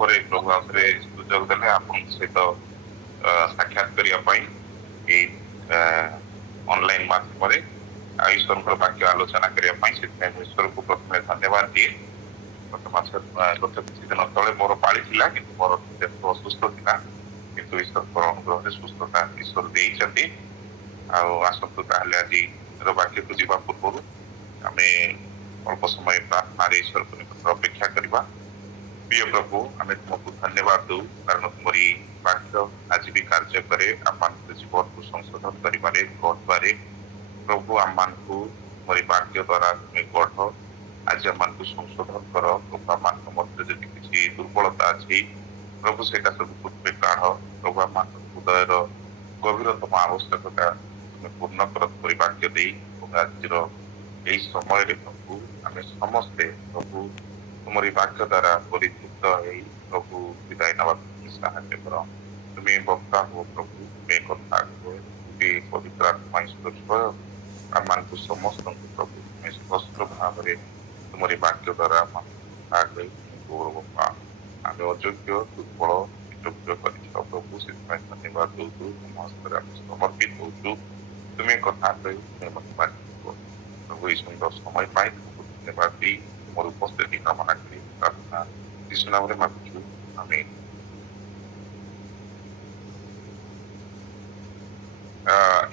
ପରେ ପ୍ରଭୁ ଆଉଥରେ ସୁଯୋଗ ଦେଲେ ଆପଣଙ୍କ ସହିତ ସାକ୍ଷାତ କରିବା ପାଇଁ ଏଇ ଅନଲାଇନ ମାଧ୍ୟମରେ ଈଶ୍ୱରଙ୍କର ବାକ୍ୟ ଆଲୋଚନା କରିବା ପାଇଁ। ସେଥିପାଇଁ ମୁଁ ଈଶ୍ୱରକୁ ପ୍ରଥମେ ଧନ୍ୟବାଦ ଦିଏ। ଗତ କିଛି ଦିନ ତଳେ ମୋର ପାଳି ଥିଲା, କିନ୍ତୁ ମୋର ଦେହ ଅସୁସ୍ଥ ଥିଲା, କିନ୍ତୁ ଈଶ୍ୱରଙ୍କର ଅନୁଗ୍ରହରେ ସୁସ୍ଥତା ଈଶ୍ୱର ଦେଇଛନ୍ତି। ଆଉ ଆସନ୍ତୁ ତାହେଲେ ଆଜିର ବାକ୍ୟକୁ ଯିବା ପୂର୍ବରୁ ଆମେ ଅଳ୍ପ ସମୟ ପ୍ରାର୍ଥନାରେ ଈଶ୍ୱରଙ୍କ ନିକଟରେ ଅପେକ୍ଷା କରିବା। ପ୍ରିୟ ପ୍ରଭୁ, ଆମେ ତୁମକୁ ଧନ୍ୟବାଦ ଦଉ, କାରଣ ତୁମରି ବାକ୍ୟ ଆଜି ବି କାର୍ଯ୍ୟ କରେ, ଆମମାନଙ୍କ ଜୀବନକୁ ସଂଶୋଧନ କରିବାରେ ଗଢ଼ିବାରେ। ପ୍ରଭୁ ଆମମାନଙ୍କୁ ତୁମରି ବାକ୍ୟ ଦ୍ୱାରା ତୁମେ ଗଢ଼, ଆଜି ଆମମାନଙ୍କୁ ସଂଶୋଧନ କର। ପ୍ରଭୁ ଆମମାନଙ୍କ ମଧ୍ୟରେ ଯଦି କିଛି ଦୁର୍ବଳତା ଅଛି ପ୍ରଭୁ ସେଇଟା ସବୁକୁ ତୁମେ କାଢ଼। ପ୍ରଭୁ ଆମମାନଙ୍କ ହୃଦୟର ଗଭୀରତମ ଆବଶ୍ୟକତା ତୁମେ ପୂର୍ଣ୍ଣ କର ତୁମରି ବାକ୍ୟ ଦେଇ। ଏବଂ ଆଜିର ଏହି ସମୟରେ ପ୍ରଭୁ ଆମେ ସମସ୍ତେ ପ୍ରଭୁ ତୁମରି ବାକ୍ୟ ଦ୍ୱାରା ପରିତୃପ୍ତ ହେଇ ପ୍ରଭୁ ବିଦାୟ ନେବାକୁ ସାହାଯ୍ୟ କର। ତୁମେ ବକ୍ତା ହୁଅ ପ୍ରଭୁ, ତୁମେ କଥା କୁହ, ତୁମେ ପବିତ୍ର ଆତ୍ମା ଈଶ୍ୱର ସ୍ୱୟଂ ଆମମାନଙ୍କୁ ସମସ୍ତଙ୍କୁ ପ୍ରଭୁ ତୁମେ ସ୍ପଷ୍ଟ ଭାବରେ ତୁମରି ବାକ୍ୟ ଦ୍ୱାରା ଗୌରବ ପା। ଆମେ ଅଯୋଗ୍ୟ, ଦୁର୍ବଳ, ଯୋଗ୍ୟ କରିଛ ପ୍ରଭୁ, ସେଥିପାଇଁ ଧନ୍ୟବାଦ ଦଉଛୁ। ତୁମ ହସ୍ତରେ ଆମେ ସମର୍ପିତ ହଉଛୁ। ତୁମେ କଥା କହି ତୁମେ ମତେ ବାକ୍ୟ ପ୍ରଭୁ ଏହି ସୁନ୍ଦର ସମୟ ପାଇଁ ତୁମକୁ ଧନ୍ୟବାଦ ଦେଇ ତୁମର ଉପସ୍ଥିତି କାମନା କରି ପ୍ରାର୍ଥନା ଯୀଶୁ ନାମରେ ମାଗୁଛୁ, ଆମେନ୍।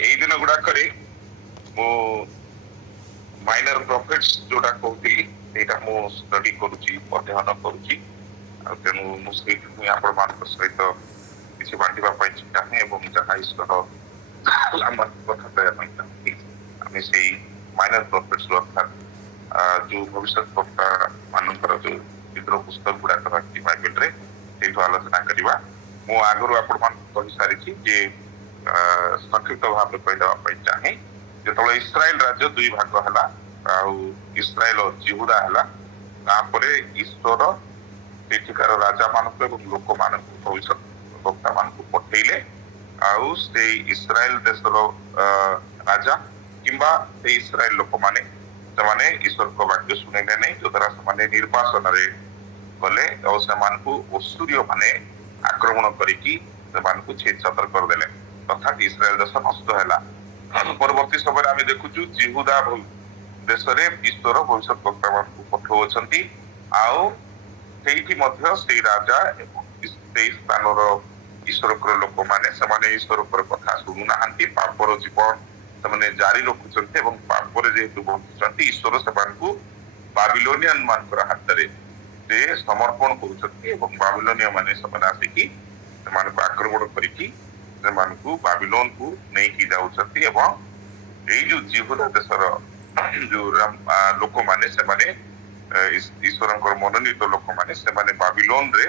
ଏଇ ଦିନ ଗୁଡାକରେ ମୁଁ ମାଇନର ପ୍ରଫିଟ୍ସ ଯୋଉଟା କହୁଥିଲି ସେଇଟା ମୁଁ ଷ୍ଟଡି କରୁଛି, ଅଧ୍ୟୟନ କରୁଛି। ଆଉ ତେଣୁ ମୁଁ ସେଇଠି ଆପଣ ମାନଙ୍କ ସହିତ କିଛି ବାଣ୍ଟିବା ପାଇଁ ଚାହେଁ ଏବଂ ଯାହା ଈଶ୍ୱର ଆମମାନଙ୍କୁ କଥା କହିବା ପାଇଁ ଚାହାନ୍ତି ଆମେ ସେଇ ମାଇନର ପ୍ରଫିଟ୍ସ ଅର୍ଥାତ ଯୋଉ ଭବିଷ୍ୟତ ବକ୍ତା ମାନଙ୍କର ଯୋଉ ଚିତ୍ର ପୁସ୍ତକ ଗୁଡାକ ରହିଛି ବାଇବେଲରେ ସେଇଠୁ ଆଲୋଚନା କରିବା। ମୁଁ ଆଗରୁ ଆପଣମାନଙ୍କୁ କହିସାରିଛି ଯେ ସଂକ୍ଷିପ୍ତ ଭାବରେ କହିଦେବା ପାଇଁ ଚାହେଁ। ଯେତେବେଳେ ଇସ୍ରାଏଲ ରାଜ୍ୟ ଦୁଇ ଭାଗ ହେଲା ଆଉ ଇସ୍ରାଏଲ ଜିହୁଦା ହେଲା, ତାପରେ ଈଶ୍ୱର ସେଠିକାର ରାଜା ମାନଙ୍କୁ ଏବଂ ଲୋକମାନଙ୍କୁ ଭବିଷ୍ୟତ ବକ୍ତା ମାନଙ୍କୁ ପଠେଇଲେ। ଆଉ ସେଇ ଇସ୍ରାଏଲ ଦେଶର ରାଜା କିମ୍ବା ସେଇ ଇସ୍ରାଏଲ ଲୋକମାନେ ସେମାନେ ଈଶ୍ୱରଙ୍କ ବାକ୍ୟ ଶୁଣିଲେ ନାହିଁ, ଯୋଦ୍ୱାରା ସେମାନେ ନିର୍ବାସନରେ ଗଲେ ଆଉ ସେମାନଙ୍କୁ ଅସୁରୀୟ ମାନେ ଆକ୍ରମଣ କରିକି ସେମାନଙ୍କୁ ଛେଦଛାତର କରିଦେଲେ, ତଥାପି ଇସ୍ରାଏଲ ଦେଶ ନଷ୍ଟ ହେଲା। ପରବର୍ତ୍ତୀ ସମୟରେ ଆମେ ଦେଖୁଛୁ ଜିହୁଦା ଦେଶରେ ଈଶ୍ୱର ଭବିଷ୍ୟତ ବକ୍ତା ମାନଙ୍କୁ ପଠଉଛନ୍ତି। ଆଉ ସେଇଠି ମଧ୍ୟ ସେଇ ରାଜା ଏବଂ ସେଇ ସ୍ଥାନର ଈଶ୍ୱରଙ୍କର ଲୋକମାନେ ସେମାନେ ଈଶ୍ୱରଙ୍କର କଥା ଶୁଣୁନାହାନ୍ତି, ପାପର ଜୀବନ ସେମାନେ ଜାରି ରଖୁଛନ୍ତି ଏବଂ ପାପରେ ଯେହେତୁ ବଞ୍ଚୁଛନ୍ତି ଈଶ୍ୱର ସେମାନଙ୍କୁ ବାବିଲୋନିଆନ ମାନଙ୍କର ହାତରେ ସେ ସମର୍ପଣ କରୁଛନ୍ତି ଏବଂ ବାବିଲୋନିଆ ମାନେ ସେମାନେ ଆସିକି ସେମାନଙ୍କୁ ଆକ୍ରମଣ କରିକି ସେମାନଙ୍କୁ ବାବିଲୋନକୁ ନେଇକି ଯାଉଛନ୍ତି। ଏବଂ ଏଇ ଯୋଉ ଜିହୁଦା ଦେଶର ଯୋଉ ଲୋକମାନେ ସେମାନେ ଈଶ୍ୱରଙ୍କର ମନୋନୀତ ଲୋକମାନେ ସେମାନେ ବାବିଲୋନରେ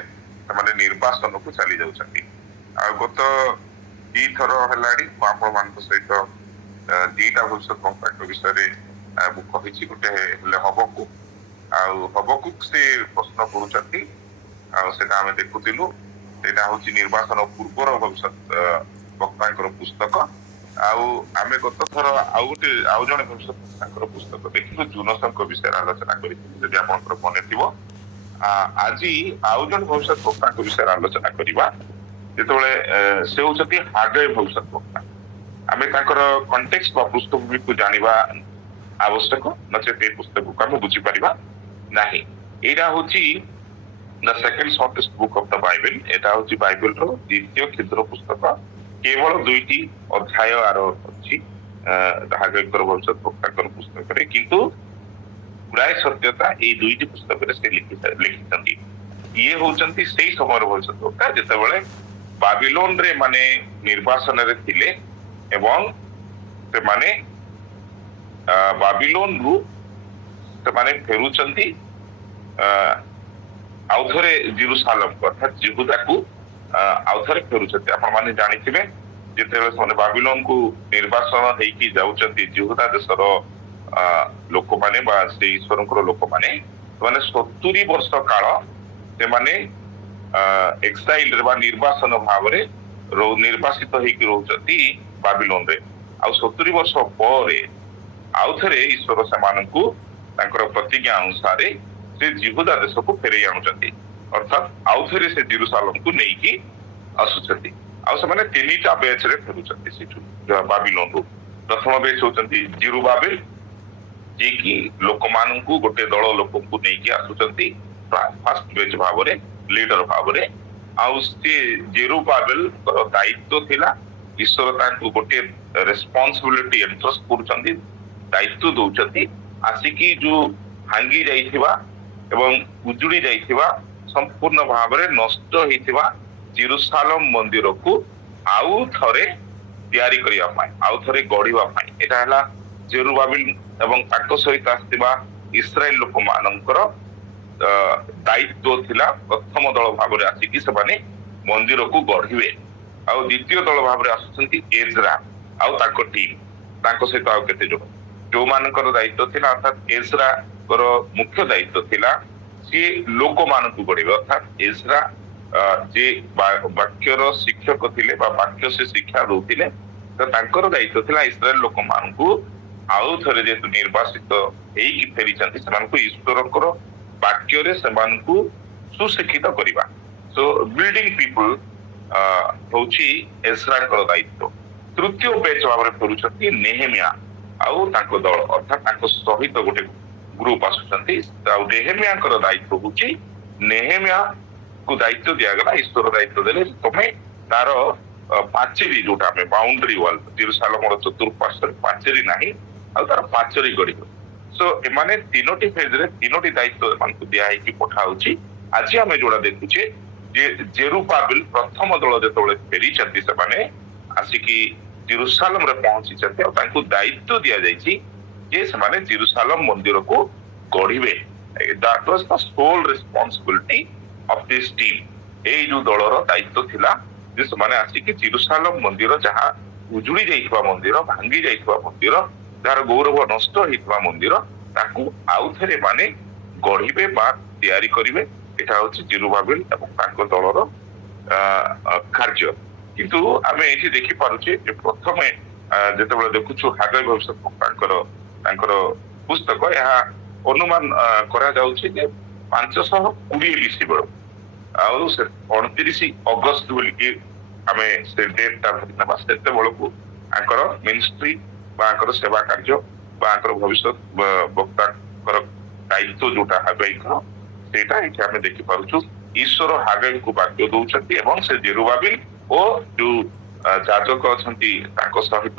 ସେମାନେ ନିର୍ବାସନକୁ ଚାଲି ଯାଉଛନ୍ତି। ଆଉ ଗତ ଦିଥର ହେଲାଣି ମୁଁ ଆପଣମାନଙ୍କ ସହିତ ଦିଟା ଭବିଷ୍ୟତ ବକ୍ତାଙ୍କ ବିଷୟରେ ମୁଁ କହିଛି। ଗୋଟେ ହେଲେ ହବକୁକ, ଆଉ ହବକୁକ ସେ ପ୍ରଶ୍ନ କରୁଛନ୍ତି ଆଉ ସେଟା ଆମେ ଦେଖୁଥିଲୁ। ସେଇଟା ହଉଛି ନିର୍ବାସନ ପୂର୍ବର ଭବିଷ୍ୟତ ବକ୍ତାଙ୍କର ପୁସ୍ତକ। ଆଉ ଆମେ ଗତ ଥର ଆଉ ଜଣେ ଭବିଷ୍ୟତ ବକ୍ତାଙ୍କର ପୁସ୍ତକ ଦେଖିଲୁ, ଜୁନସଙ୍କ ବିଷୟରେ ଆଲୋଚନା କରିଥିଲୁ ଯଦି ଆପଣଙ୍କର ମନେ ଥିବ। ଆଜି ଆଉ ଜଣେ ଭବିଷ୍ୟତ ବକ୍ତାଙ୍କ ବିଷୟରେ ଆଲୋଚନା କରିବା, ଯେତେବେଳେ ସେ ହଉଛନ୍ତି ହାଗୟ ଭବିଷ୍ୟତ ବକ୍ତା। ଆମେ ତାଙ୍କର କଣ୍ଟେକ୍ସଟ ବା ପୃଷ୍ଠଭୂମିକୁ ଜାଣିବା ଆବଶ୍ୟକ, ନଚେତ ଏ ପୁସ୍ତକକୁ ଆମେ ବୁଝିପାରିବା ନାହିଁ। ଏଇଟା ହଉଛି the second shortest book of the Bible. ଏଟା ହଉଛି ବାଇବେଲର ଦ୍ୱିତୀୟ କ୍ଷୁଦ୍ର ପୁସ୍ତକ। କେବଳ 2ଟି ଅଧ୍ୟାୟ ଆର ଅଛି ହାଗୟଙ୍କର ଭବିଷ୍ୟତ ବକ୍ତାଙ୍କର ପୁସ୍ତକରେ, କିନ୍ତୁ ଗୁଡାଏ ସତ୍ୟତା ଏଇ 2ଟି ପୁସ୍ତକରେ ସେ ଲେଖିଛନ୍ତି। ଇଏ ହଉଛନ୍ତି ସେଇ ସମୟର ଭବିଷ୍ୟତ ବକ୍ତା ଯେତେବେଳେ ବାବିଲୋନରେ ମାନେ ନିର୍ବାସନରେ ଥିଲେ ଏବଂ ସେମାନେ ବାବିଲୋନରୁ ସେମାନେ ଫେରୁଛନ୍ତି ଆଉଥରେ ଜେରୁସାଲେମକୁ ଅର୍ଥାତ୍ ଜିହୁଦାକୁ ଆଉଥରେ ଫେରୁଛନ୍ତି। ଆପଣ ମାନେ ଜାଣିଥିବେ ଯେତେବେଳେ ସେମାନେ ବାବିଲୋନକୁ ନିର୍ବାସନ ହେଇକି ଯାଉଛନ୍ତି ଜିହୁଦା ଦେଶର ଲୋକମାନେ ବା ସେ ଈଶ୍ୱରଙ୍କର ଲୋକମାନେ, ସେମାନେ 70 ବର୍ଷ କାଳ ସେମାନେ ଏକ୍ସାଇଲରେ ବା ନିର୍ବାସନ ଭାବରେ ନିର୍ବାସିତ ହେଇକି ରହୁଛନ୍ତି ବାବିଲୋନରେ। ଆଉ 70 ବର୍ଷ ପରେ ଆଉଥରେ ଈଶ୍ୱର ସେମାନଙ୍କୁ ତାଙ୍କର ପ୍ରତିଜ୍ଞା ଅନୁସାରେ ସେ ଜିହୁଦା ଦେଶକୁ ଫେରେଇ ଆଣୁଛନ୍ତି। अर्थात आउ थे से जेरुसालम को नहीं आसुचंती आ से तीनटा बैच रे फेरुचंती सेठु बाबिलोन रो प्रथम बैच होचंती जिरुबाबेल जे कि लोक मानकू गोटे दल लोक को नहीं आसुचंती फर्स्ट बैच भाव रे लीडर भाव रे आउ से जेरुबाबेल दायित्व थिला ईश्वर तांकू गोटे रेस्पोंसिबिलिटी एंट्रस्ट करूचंती दायित्व दउचंती आसिकी जो भांगी जाइथिबा एवं उजुड़ी जाइथिबा संपूर्ण भाव रे नष्ट होइथिबा जेरुसालम मंदिर को आउ थरे तैयारी करिया पाए आउ थरे गढ़िबा पाए एटा हला जेरुबाबिल एवं ताको सहित आस्तिबा इस्राएल लोक मानकर दायित्व थिला प्रथम दल भाव रे आसी कि सेबाने मंदिर को गढ़िबे आउ द्वितीय दल भाव रे आसुचंती एजरा आउ ताको टीम ताको सहित आउ केते जो मानकर दायित्व थिला अर्थात एजरा कर मुख्य दायित्व थिला सी लोक मानकू गढ़िबे अर्थात एजरा जे वाक्यर शिक्षक थिले बा वाक्य से शिक्षा दउथिले तो तांकर दायित्व थिला इस्राएल लोक मानकू आउ थरे जे निर्वासित हेई कि फेरी चंती समान को ईश्वरकर वाक्य रे समान को सुशिक्षित करिबा सो बिल्डिंग पीपल होची एजरा कर दायित्व तृतीय बैच भाबरे फेरुचंती नेहेमिया आउ तांको दल अर्थात तांको सहित गोटे ग्रुप आसुचंती आउ नेहेमिया कर दायित्व होची नेहेमिया को दायित्व दिया गला ईश्वर दायित्व देले तमे तार पाचेरी जोटा में बाउंड्री वॉल जेरुसालम रो चतुर्पार्श्व पाचेरी नाही आ तार पाचेरी गड़ी सो एमाने तीनोटी फेज रे तीनोटी दायित्व मानकु दिया है कि पठा होची आज हमें जोड़ा देखुचे जे जेरुबाबिल प्रथम दल जेतोले फेरी चंती से माने आसिकी जेरुसालम रे पहुंची चंती और तांकु दायित्व दिया जायची जे से माने जेरुसालम मंदिर को गढ़िबे that was the sole responsibility of this team ए जो दलर दायित्व थिला जे से माने आसिकी जेरुसालम मंदिर जहां उजुड़ी जाइथवा मंदिर भांगी जाइथवा मंदिर जार गौरव नष्ट होइथवा मंदिर ताकू आउ थरे माने गढ़िबे बा तैयारी करिवे एटा होची जेरुबाबिल एवं ताको दलर कार्य किंतु आमे एठी देखि पारुचे जे प्रथमे जेतेबेले देखुछु हागै भविष्यवक्तांकर तांकर पुस्तक यहा अनुमान करा जाउछि जे 520 बीसी बेଳ ଆଉ ସେ 29 ଅଗଷ୍ଟ ବୋଲିକି ଆମେ ସେ ଡେଟ୍ ଟା ଧରିନବା ସେତେବେଳକୁ ଆଙ୍କର ମିନିଷ୍ଟ୍ରି ବା ଆଙ୍କର ସେବା କାର୍ଯ୍ୟ ବା ଆଙ୍କର ଭବିଷ୍ୟତ ବକ୍ତାଙ୍କର ଦାୟିତ୍ୱ ଯୋଉଟା ହାଗାଇଙ୍କର ସେଇଟା ଏଠି ଆମେ ଦେଖିପାରୁଛୁ ଈଶ୍ୱର ହାଗାଇଙ୍କୁ ବାକ୍ୟ ଦଉଛନ୍ତି ଏବଂ ସେ ଜେରୁବାବିଲ ଓ ଯୋଉ ଯାଜକ ଅଛନ୍ତି ତାଙ୍କ ସହିତ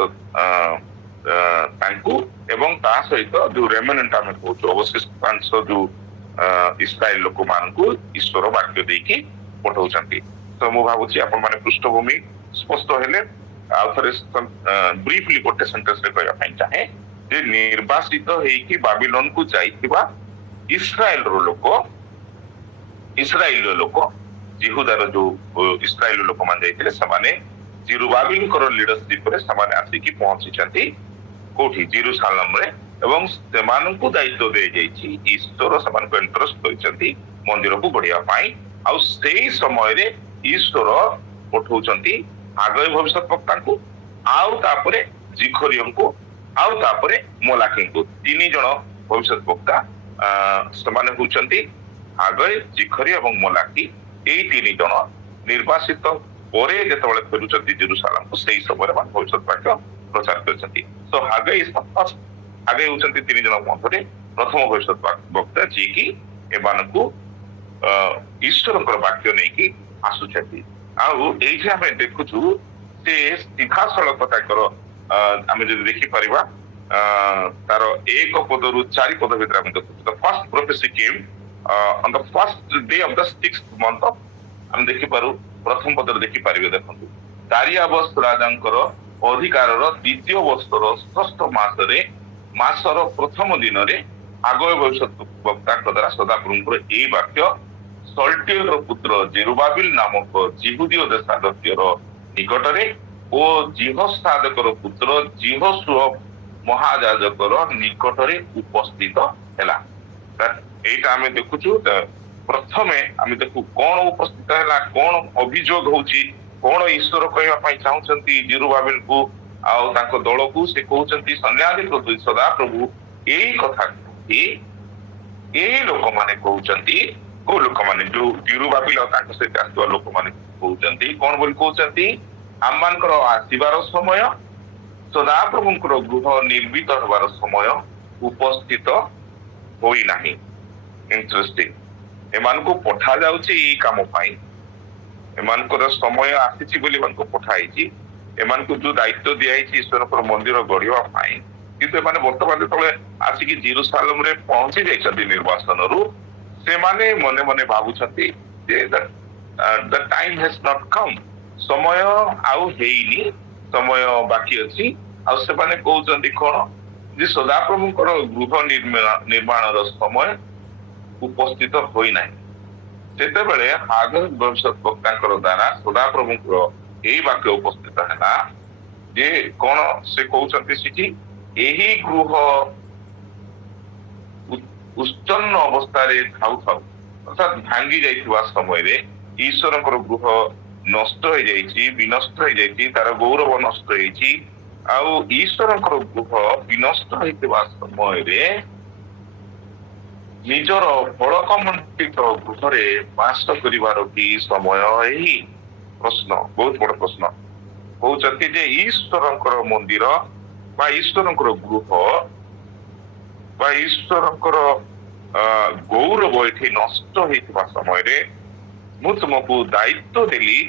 ତାଙ୍କୁ ଏବଂ ତା ସହିତ ଯୋଉ ରେମେନେଣ୍ଟ ଆମେ କହୁଛୁ ଅବଶିଷ୍ଟାଂଶ ଯୋଉ ଇସ୍ରାଏଲ ଲୋକମାନଙ୍କୁ ଈଶ୍ୱର ବାକ୍ୟ ଦେଇକି ପଠଉଛନ୍ତି ତ ମୁଁ ଭାବୁଛି ଆପଣ ମାନେ ପୃଷ୍ଠଭୂମି ସ୍ପଷ୍ଟ ହେଲେ ଆଉ ଥରେ ବ୍ରିଫଲି ଗୋଟେ ସେଣ୍ଟେନ୍ସରେ କହିବା ପାଇଁ ଚାହେଁ ଯେ ନିର୍ବାସିତ ହେଇକି ବାବିଲୋନକୁ ଯାଇଥିବା ଇସ୍ରାଏଲର ଲୋକ ଜିହୁଦାର ଯୋଉ ଇସ୍ରାଏଲ ଲୋକମାନେ ଯାଇଥିଲେ ସେମାନେ ଜିରୁବାବିଲଙ୍କର ଲିଡରସିପରେ ସେମାନେ ଆସିକି ପହଞ୍ଚିଛନ୍ତି କୋଉଠି ଜେରୁସାଲମରେ ଏବଂ ସେମାନଙ୍କୁ ଦାୟିତ୍ୱ ଦିଆଯାଇଛି ଈଶ୍ୱର ସେମାନଙ୍କୁ ଏଣ୍ଟ୍ରଷ୍ଟ କରିଛନ୍ତି ମନ୍ଦିରକୁ ଗଢିବା ପାଇଁ ଆଉ ସେଇ ସମୟରେ ଈଶ୍ୱର ପଠଉଛନ୍ତି ହାଗଇ ଭବିଷ୍ୟତ ବକ୍ତାଙ୍କୁ ଆଉ ତାପରେ ଜିଖରିୟଙ୍କୁ ଆଉ ତାପରେ ମୋଲାକିଙ୍କୁ 3 ଜଣ ଭବିଷ୍ୟତ ବକ୍ତା ସେମାନେ ହଉଛନ୍ତି ହାଗଇ ଜିଖରି ଏବଂ ମୋଲାକି ଏଇ 3 ଜଣ ନିର୍ବାସିତ ପରେ ଯେତେବେଳେ ଫେରୁଛନ୍ତି ଜେରୁସାଲମକୁ ସେଇ ସମୟରେ ଭବିଷ୍ୟତ ବାକ୍ୟ ପ୍ରଚାର କରିଛନ୍ତି ସୋ ହାଗଇ ଆଗେ ହଉଛନ୍ତି 3 ଜଣ ମଧ୍ୟରେ ପ୍ରଥମ ଭବିଷ୍ୟତ ବକ୍ତା ଯିଏକି ଏମାନଙ୍କୁ ଈଶ୍ୱରଙ୍କର ବାକ୍ୟ ନେଇକି ଆସୁଛନ୍ତି ଆଉ ଏଇଠି ଆମେ ଦେଖୁଛୁ ଯେ ସିଧାସଳଖ ତାଙ୍କର ଆମେ ଯଦି ଦେଖିପାରିବା ତାର 1 ପଦରୁ 4 ପଦ ଭିତରେ ଆମେ ଦେଖୁଛୁ ଦ ଫର୍ଷ୍ଟ ପ୍ରୋଫେସି କେମ୍ on the first day of the 6th month ଆମେ ଦେଖିପାରୁ ପ୍ରଥମ ପଦରେ ଦେଖିପାରିବେ ଦେଖନ୍ତୁ ଦାରିଆବସ୍ ରାଜାଙ୍କର ଅଧିକାରର ଦ୍ୱିତୀୟ ବର୍ଷର 6th ମାସର ପ୍ରଥମ ଦିନରେ ହାଗଇ ଭବିଷ୍ୟତ ବକ୍ତାଙ୍କ ଦ୍ୱାରା ସଦାପ୍ରଭୁଙ୍କର ଏଇ ବାକ୍ୟ ସଲ୍ଟିଏଲର ପୁତ୍ର ଜେରୁବାବିଲ ନାମକ ଜିହୁଦୀୟ ଦେଶାଧ୍ୟକ୍ଷର ନିକଟରେ ଓ ଜିହୋସାଦକର ପୁତ୍ର ଜିହୋଶୁଅ ମହାଯାଜକର ନିକଟରେ ଉପସ୍ଥିତ ହେଲା ଏଇଟା ଆମେ ଦେଖୁଛୁ ପ୍ରଥମେ ଆମେ ଦେଖୁ କଣ ଉପସ୍ଥିତ ହେଲା କଣ ଅଭିଯୋଗ ହଉଛି କଣ ଈଶ୍ୱର କହିବା ପାଇଁ ଚାହୁଁଛନ୍ତି ଜେରୁବାବିଲକୁ ଆଉ ତାଙ୍କ ଦଳକୁ ସେ କହୁଛନ୍ତି ସନ୍ନ୍ୟାଧିପତି ସଦାପ୍ରଭୁ ଏଇ କଥା ଏଇ ଲୋକମାନେ କହୁଛନ୍ତି କୋଉ ଲୋକମାନେ ଯୋଉ ବିରୁ ବାପିଲ ତାଙ୍କ ସହିତ ଆସୁଥିବା ଲୋକମାନେ କହୁଛନ୍ତି କଣ ବୋଲି କହୁଛନ୍ତି ଆମମାନଙ୍କର ଆସିବାର ସମୟ ସଦାପ୍ରଭୁଙ୍କର ଗୃହ ନିର୍ମିତ ହେବାର ସମୟ ଉପସ୍ଥିତ ହୋଇନାହିଁ। ଇଣ୍ଟରେଷ୍ଟିଂ। ଏମାନଙ୍କୁ ପଠାଯାଉଛି ଏଇ କାମ ପାଇଁ, ଏମାନଙ୍କର ସମୟ ଆସିଛି ବୋଲି ଏମାନଙ୍କୁ ପଠାଯାଇଛି, ଏମାନଙ୍କୁ ଯୋଉ ଦାୟିତ୍ୱ ଦିଆଯାଇଛି ଈଶ୍ୱରଙ୍କର ମନ୍ଦିର ଗଢିବା ପାଇଁ, କିନ୍ତୁ ଏମାନେ ବର୍ତ୍ତମାନ ଯେତେବେଳେ ଆସିକି ଜେରୁସାଲେମରେ ପହଞ୍ଚି ଯାଇଛନ୍ତି ନିର୍ବାସନରୁ, ସେମାନେ ମନେ ମନେ ଭାବୁଛନ୍ତି ଯେ the time has not come, ସମୟ ଆଉ ହେଇନି, ସମୟ ବାକି ଅଛି। ଆଉ ସେମାନେ କହୁଛନ୍ତି କଣ ଯେ ସଦାପ୍ରଭୁଙ୍କର ଗୃହ ନିର୍ମାଣର ସମୟ ଉପସ୍ଥିତ ହୋଇନାହିଁ। ସେତେବେଳେ ହାଗ ଭବିଷ୍ୟତ ବକ୍ତାଙ୍କର ଦ୍ଵାରା ସଦାପ୍ରଭୁଙ୍କର ଏଇ ବାକ୍ୟ ଉପସ୍ଥିତ ହେଲା ଯେ କଣ ସେ କହୁଛନ୍ତି ସେଠି ଏହି ଗୃହ ଉଚ୍ଛନ୍ନ ଅବସ୍ଥାରେ ଥାଉ ଥାଉ ଅର୍ଥାତ୍ ଭାଙ୍ଗି ଯାଇଥିବା ସମୟରେ ଈଶ୍ୱରଙ୍କର ଗୃହ ନଷ୍ଟ ହେଇଯାଇଛି, ବିନଷ୍ଟ ହେଇଯାଇଛି, ତାର ଗୌରବ ନଷ୍ଟ ହେଇଛି। ଆଉ ଈଶ୍ୱରଙ୍କର ଗୃହ ବିନଷ୍ଟ ହେଇଥିବା ସମୟରେ ନିଜର ଫଳକମଣ୍ଡିତ ଗୃହରେ ବାସ କରିବାର କି ସମୟ ଏହି? ପ୍ରଶ୍ନ, ବହୁତ ବଡ ପ୍ରଶ୍ନ। କହୁଛନ୍ତି ଯେ ଈଶ୍ୱରଙ୍କର ମନ୍ଦିର ବା ଈଶ୍ୱରଙ୍କର ଗୃହ ବା ଈଶ୍ୱରଙ୍କର ଗୌରବ ଏଠି ନଷ୍ଟ ହେଇଥିବା ସମୟରେ ମୁଁ ତୁମକୁ ଦାୟିତ୍ୱ ଦେଲି,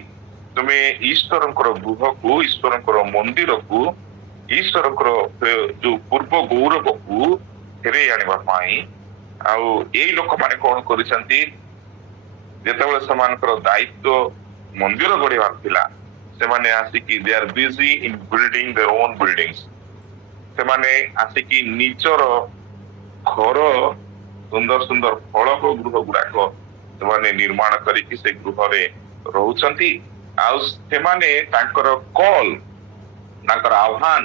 ତୁମେ ଈଶ୍ୱରଙ୍କର ଗୃହକୁ, ଈଶ୍ୱରଙ୍କର ମନ୍ଦିରକୁ, ଈଶ୍ୱରଙ୍କର ଯୋଉ ପୂର୍ବ ଗୌରବକୁ ଫେରେଇ ଆଣିବା ପାଇଁ। ଆଉ ଏଇ ଲୋକମାନେ କଣ କରିଛନ୍ତି, ଯେତେବେଳେ ସେମାନଙ୍କର ଦାୟିତ୍ୱ ମନ୍ଦିର ଗଢିବାର ଥିଲା, ସେମାନେ ଆସିକି they are busy in building their own buildings, ସେମାନେ ଆସିକି ନିଜର ଘର ସୁନ୍ଦର ସୁନ୍ଦର ଫଳକ ଗୃହ ଗୁଡାକ ସେମାନେ ନିର୍ମାଣ କରିକି ସେ ଗୃହରେ ରହୁଛନ୍ତି। ଆଉ ସେମାନେ ତାଙ୍କର କଲ୍, ତାଙ୍କର ଆହ୍ୱାନ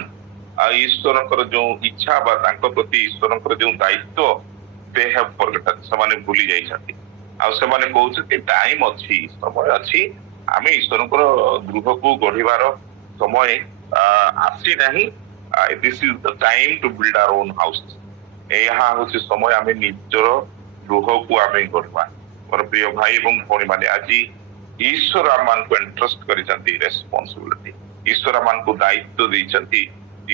ଆଉ ଈଶ୍ୱରଙ୍କର ଯୋଉ ଇଚ୍ଛା ବା ତାଙ୍କ ପ୍ରତି ଈଶ୍ୱରଙ୍କର ଯୋଉ ଦାୟିତ୍ୱ they have forgotten, ସେମାନେ ଭୁଲି ଯାଇଛନ୍ତି। ଆଉ ସେମାନେ କହୁଛନ୍ତି ଟାଇମ ଅଛି, ସମୟ ଅଛି, ଆମେ ଈଶ୍ୱରଙ୍କର ଗୃହକୁ ଗଢିବାର ସମୟ ଆସିନାହିଁ। this is the time to build our own house, ଏହା ହଉଛି ସମୟ ଆମେ ନିଜର ଗୃହକୁ ଆମେ ଗଢିବା। ମୋର ପ୍ରିୟ ଭାଇ ଏବଂ ଭଉଣୀ ମାନେ, ଆଜି ଈଶ୍ୱର ଆମମାନଙ୍କୁ ଏଣ୍ଟ୍ରଷ୍ଟ କରିଛନ୍ତି ରେସ୍ପନ୍ସିବିଲିଟି, ଈଶ୍ୱର ଆମମାନଙ୍କୁ ଦାୟିତ୍ୱ ଦେଇଛନ୍ତି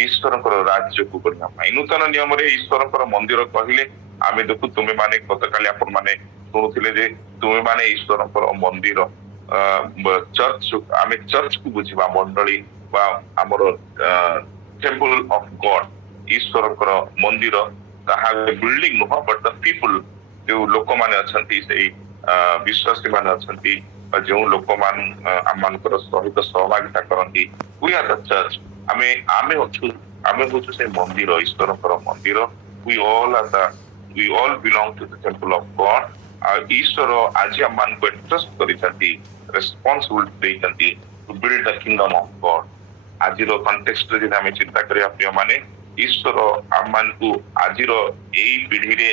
ଈଶ୍ୱରଙ୍କର ରାଜ୍ୟକୁ ଗଢିବା ପାଇଁ। ନୂତନ ନିୟମରେ ଈଶ୍ୱରଙ୍କର ମନ୍ଦିର କହିଲେ ଆମେ ଦେଖୁ, ତୁମେ ମାନେ ଗତକାଲି ଆପଣ ମାନେ ଶୁଣୁଥିଲେ ଯେ ତୁମେ ମାନେ ଈଶ୍ୱରଙ୍କର ମନ୍ଦିର, ଚର୍ଚ୍ଚ, ଆମେ ଚର୍ଚ୍ଚକୁ ବୁଝିବା ମଣ୍ଡଳୀ ବା ଆମର ଟେମ୍ପଲ ଅଫ ଗଡ, ଈଶ୍ୱରଙ୍କର ମନ୍ଦିର, ତାହା ବିଲ୍ଡିଂ ନୁହଁ ବଟ୍ ଦ ପିପୁଲ, ଯୋଉ ଲୋକମାନେ ଅଛନ୍ତି, ସେଇ ବିଶ୍ୱାସୀ ମାନେ ଅଛନ୍ତି, ଯେଉଁ ଲୋକମାନେ ଆମମାନଙ୍କର ସହିତ ସହଭାଗିତା କରନ୍ତି, we are the church, ଆମେ ହଉଛୁ ସେ ମନ୍ଦିର, ଈଶ୍ୱରଙ୍କର ମନ୍ଦିର। we all belong to the temple of God। ଆଉ ଈଶ୍ୱର ଆଜି ଆମମାନଙ୍କୁ ଏଣ୍ଟ୍ରଷ୍ଟ କରିଛନ୍ତି, ରେସ୍ପନ୍ସିବିଲିଟି ଦେଇଛନ୍ତି to build the kingdom of God। ଆଜିର କଣ୍ଟେକ୍ସଟରେ ଯଦି ଆମେ ଚିନ୍ତା କରିବା ପ୍ରିୟମାନେ, ଈଶ୍ୱର ଆମମାନଙ୍କୁ ଆଜିର ଏଇ ପିଢିରେ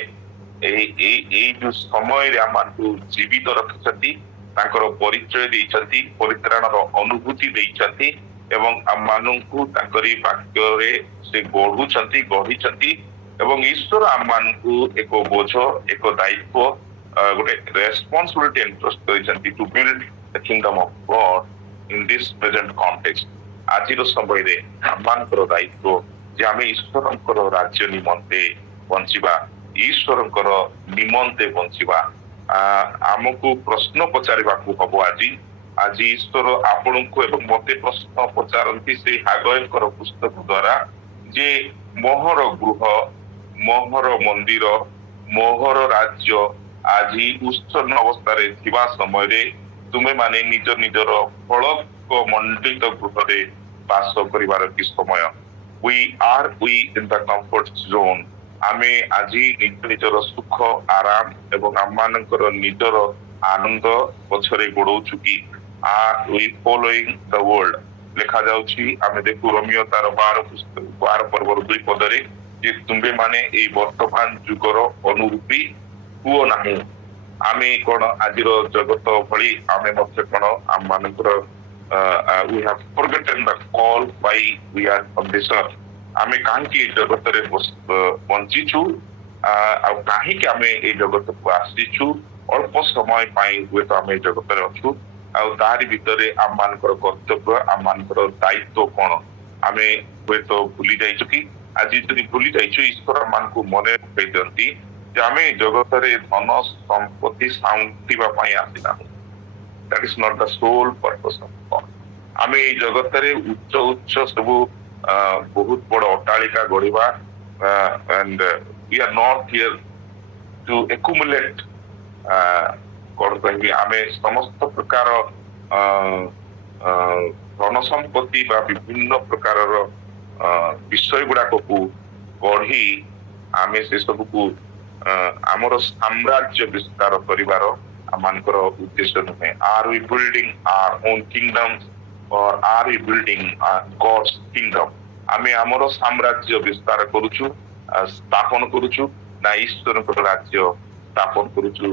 ଏଇ ଯୋଉ ସମୟରେ ଆମମାନଙ୍କୁ ଜୀବିତ ରଖିଛନ୍ତି, ତାଙ୍କର ପରିଚୟ ଦେଇଛନ୍ତି, ପରିତ୍ରାଣର ଅନୁଭୂତି ଦେଇଛନ୍ତି ଏବଂ ଆମମାନଙ୍କୁ ତାଙ୍କରି ବାକ୍ୟରେ ସେ ଗଢିଛନ୍ତି ଏବଂ ଈଶ୍ୱର ଆମମାନଙ୍କୁ ଏକ ବୋଝ, ଏକ ଦାୟିତ୍ୱ, ଗୋଟେ ରେସ୍ପନ୍ସିବିଲିଟି ଏଣ୍ଟ୍ରଷ୍ଟ କରିଛନ୍ତି to build the kingdom of God in this present context. ଆଜିର ସମୟରେ ଆମମାନଙ୍କର ଦାୟିତ୍ୱ ଯେ ଆମେ ଈଶ୍ୱରଙ୍କର ରାଜ୍ୟ ନିମନ୍ତେ ବଞ୍ଚିବା, ଈଶ୍ୱରଙ୍କର ନିମନ୍ତେ ବଞ୍ଚିବା। ଆମକୁ ପ୍ରଶ୍ନ ପଚାରିବାକୁ ହବ। ଆଜି ଈଶ୍ୱର ଆପଣଙ୍କୁ ଏବଂ ମତେ ପ୍ରଶ୍ନ ପଚାରନ୍ତି ସେଇ ହାଗୟଙ୍କର ପୁସ୍ତକ ଦ୍ଵାରା ଯେ ମୋହର ଗୃହ, ମୋହର ମନ୍ଦିର, ମୋହର ରାଜ୍ୟ ଆଜି ଉଚ୍ଛନ୍ନ ଅବସ୍ଥାରେ ଥିବା ସମୟରେ ତୁମେ ମାନେ ନିଜର ଫଳକ ମଣ୍ଡିତ ଗୃହରେ ବାସ କରିବାର କି ସମୟ? we in the comfort zone, ଆମେ ଆଜି ନିଜର ସୁଖ, ଆରାମ ଏବଂ ଆମମାନଙ୍କର ନିଜର ଆନନ୍ଦ ପଛରେ ଗୋଡଉଛୁ କି? are we following the world? ଲେଖାଯାଉଛି, ଆମେ ଦେଖୁ ରୋମିଓ ତାର 12 ପର୍ବର 2 ପଦରେ ଯେ ତୁମେ ମାନେ ଏଇ ବର୍ତ୍ତମାନ ଯୁଗର ଅନୁରୂପୀ ହୁଅ ନାହିଁ। ଆମେ କଣ ଆଜିର ଜଗତ ଭଳି ଆମେ ମଧ୍ୟ କଣ ଆମମାନଙ୍କର we have forgotten the call why we are on this earth? ଆମେ କାହିଁକି ଏଇ ଜଗତରେ ବଞ୍ଚିଛୁ ଆଉ କାହିଁକି ଆମେ ଏଇ ଜଗତକୁ ଆସିଛୁ? ଅଳ୍ପ ସମୟ ପାଇଁ ହୁଏତ ଆମେ ଏ ଜଗତରେ ଅଛୁ ଆଉ ତାରି ଭିତରେ ଆମମାନଙ୍କର କର୍ତ୍ତବ୍ୟ ଆମମାନଙ୍କର ଦାୟିତ୍ୱ କଣ ଆମେ ହୁଏତ ଭୁଲି ଯାଇଛୁ କି ଆଜି ଯଦି ଭୁଲି ଯାଇଛୁ ଈଶ୍ୱର ଆମମାନଙ୍କୁ ମନେ ପକାଇ ଦିଅନ୍ତି ଯେ ଆମେ ଏ ଜଗତରେ ଧନ ସମ୍ପତ୍ତି ସାଉଁଟିବା ପାଇଁ ଆସିନାହୁଁ। That is not the sole purpose of God. ଆମେ ଏଇ ଜଗତରେ ଉଚ୍ଚ ଉଚ୍ଚ ସବୁ ବହୁତ ବଡ ଅଟ୍ଟାଳିକା ଗଢିବା and we are not here to accumulate କଣ କହିବି ଆମେ ସମସ୍ତ ପ୍ରକାର ଧନ ସମ୍ପତ୍ତି ବା ବିଭିନ୍ନ ପ୍ରକାରର ବିଷୟ ଗୁଡାକକୁ ଗଢି ଆମେ ସେ ସବୁକୁ ଆମର ସାମ୍ରାଜ୍ୟ ବିସ୍ତାର କରିବାର ଆମମାନଙ୍କର ଉଦ୍ଦେଶ୍ୟ ନୁହେଁ। Are we building our own kingdoms or are we building God's kingdom? ଆମେ ଆମର ସାମ୍ରାଜ୍ୟ ବିସ୍ତାର କରୁଛୁ ସ୍ଥାପନ କରୁଛୁ ନା ଈଶ୍ୱରଙ୍କର ରାଜ୍ୟ ସ୍ଥାପନ କରୁଛୁ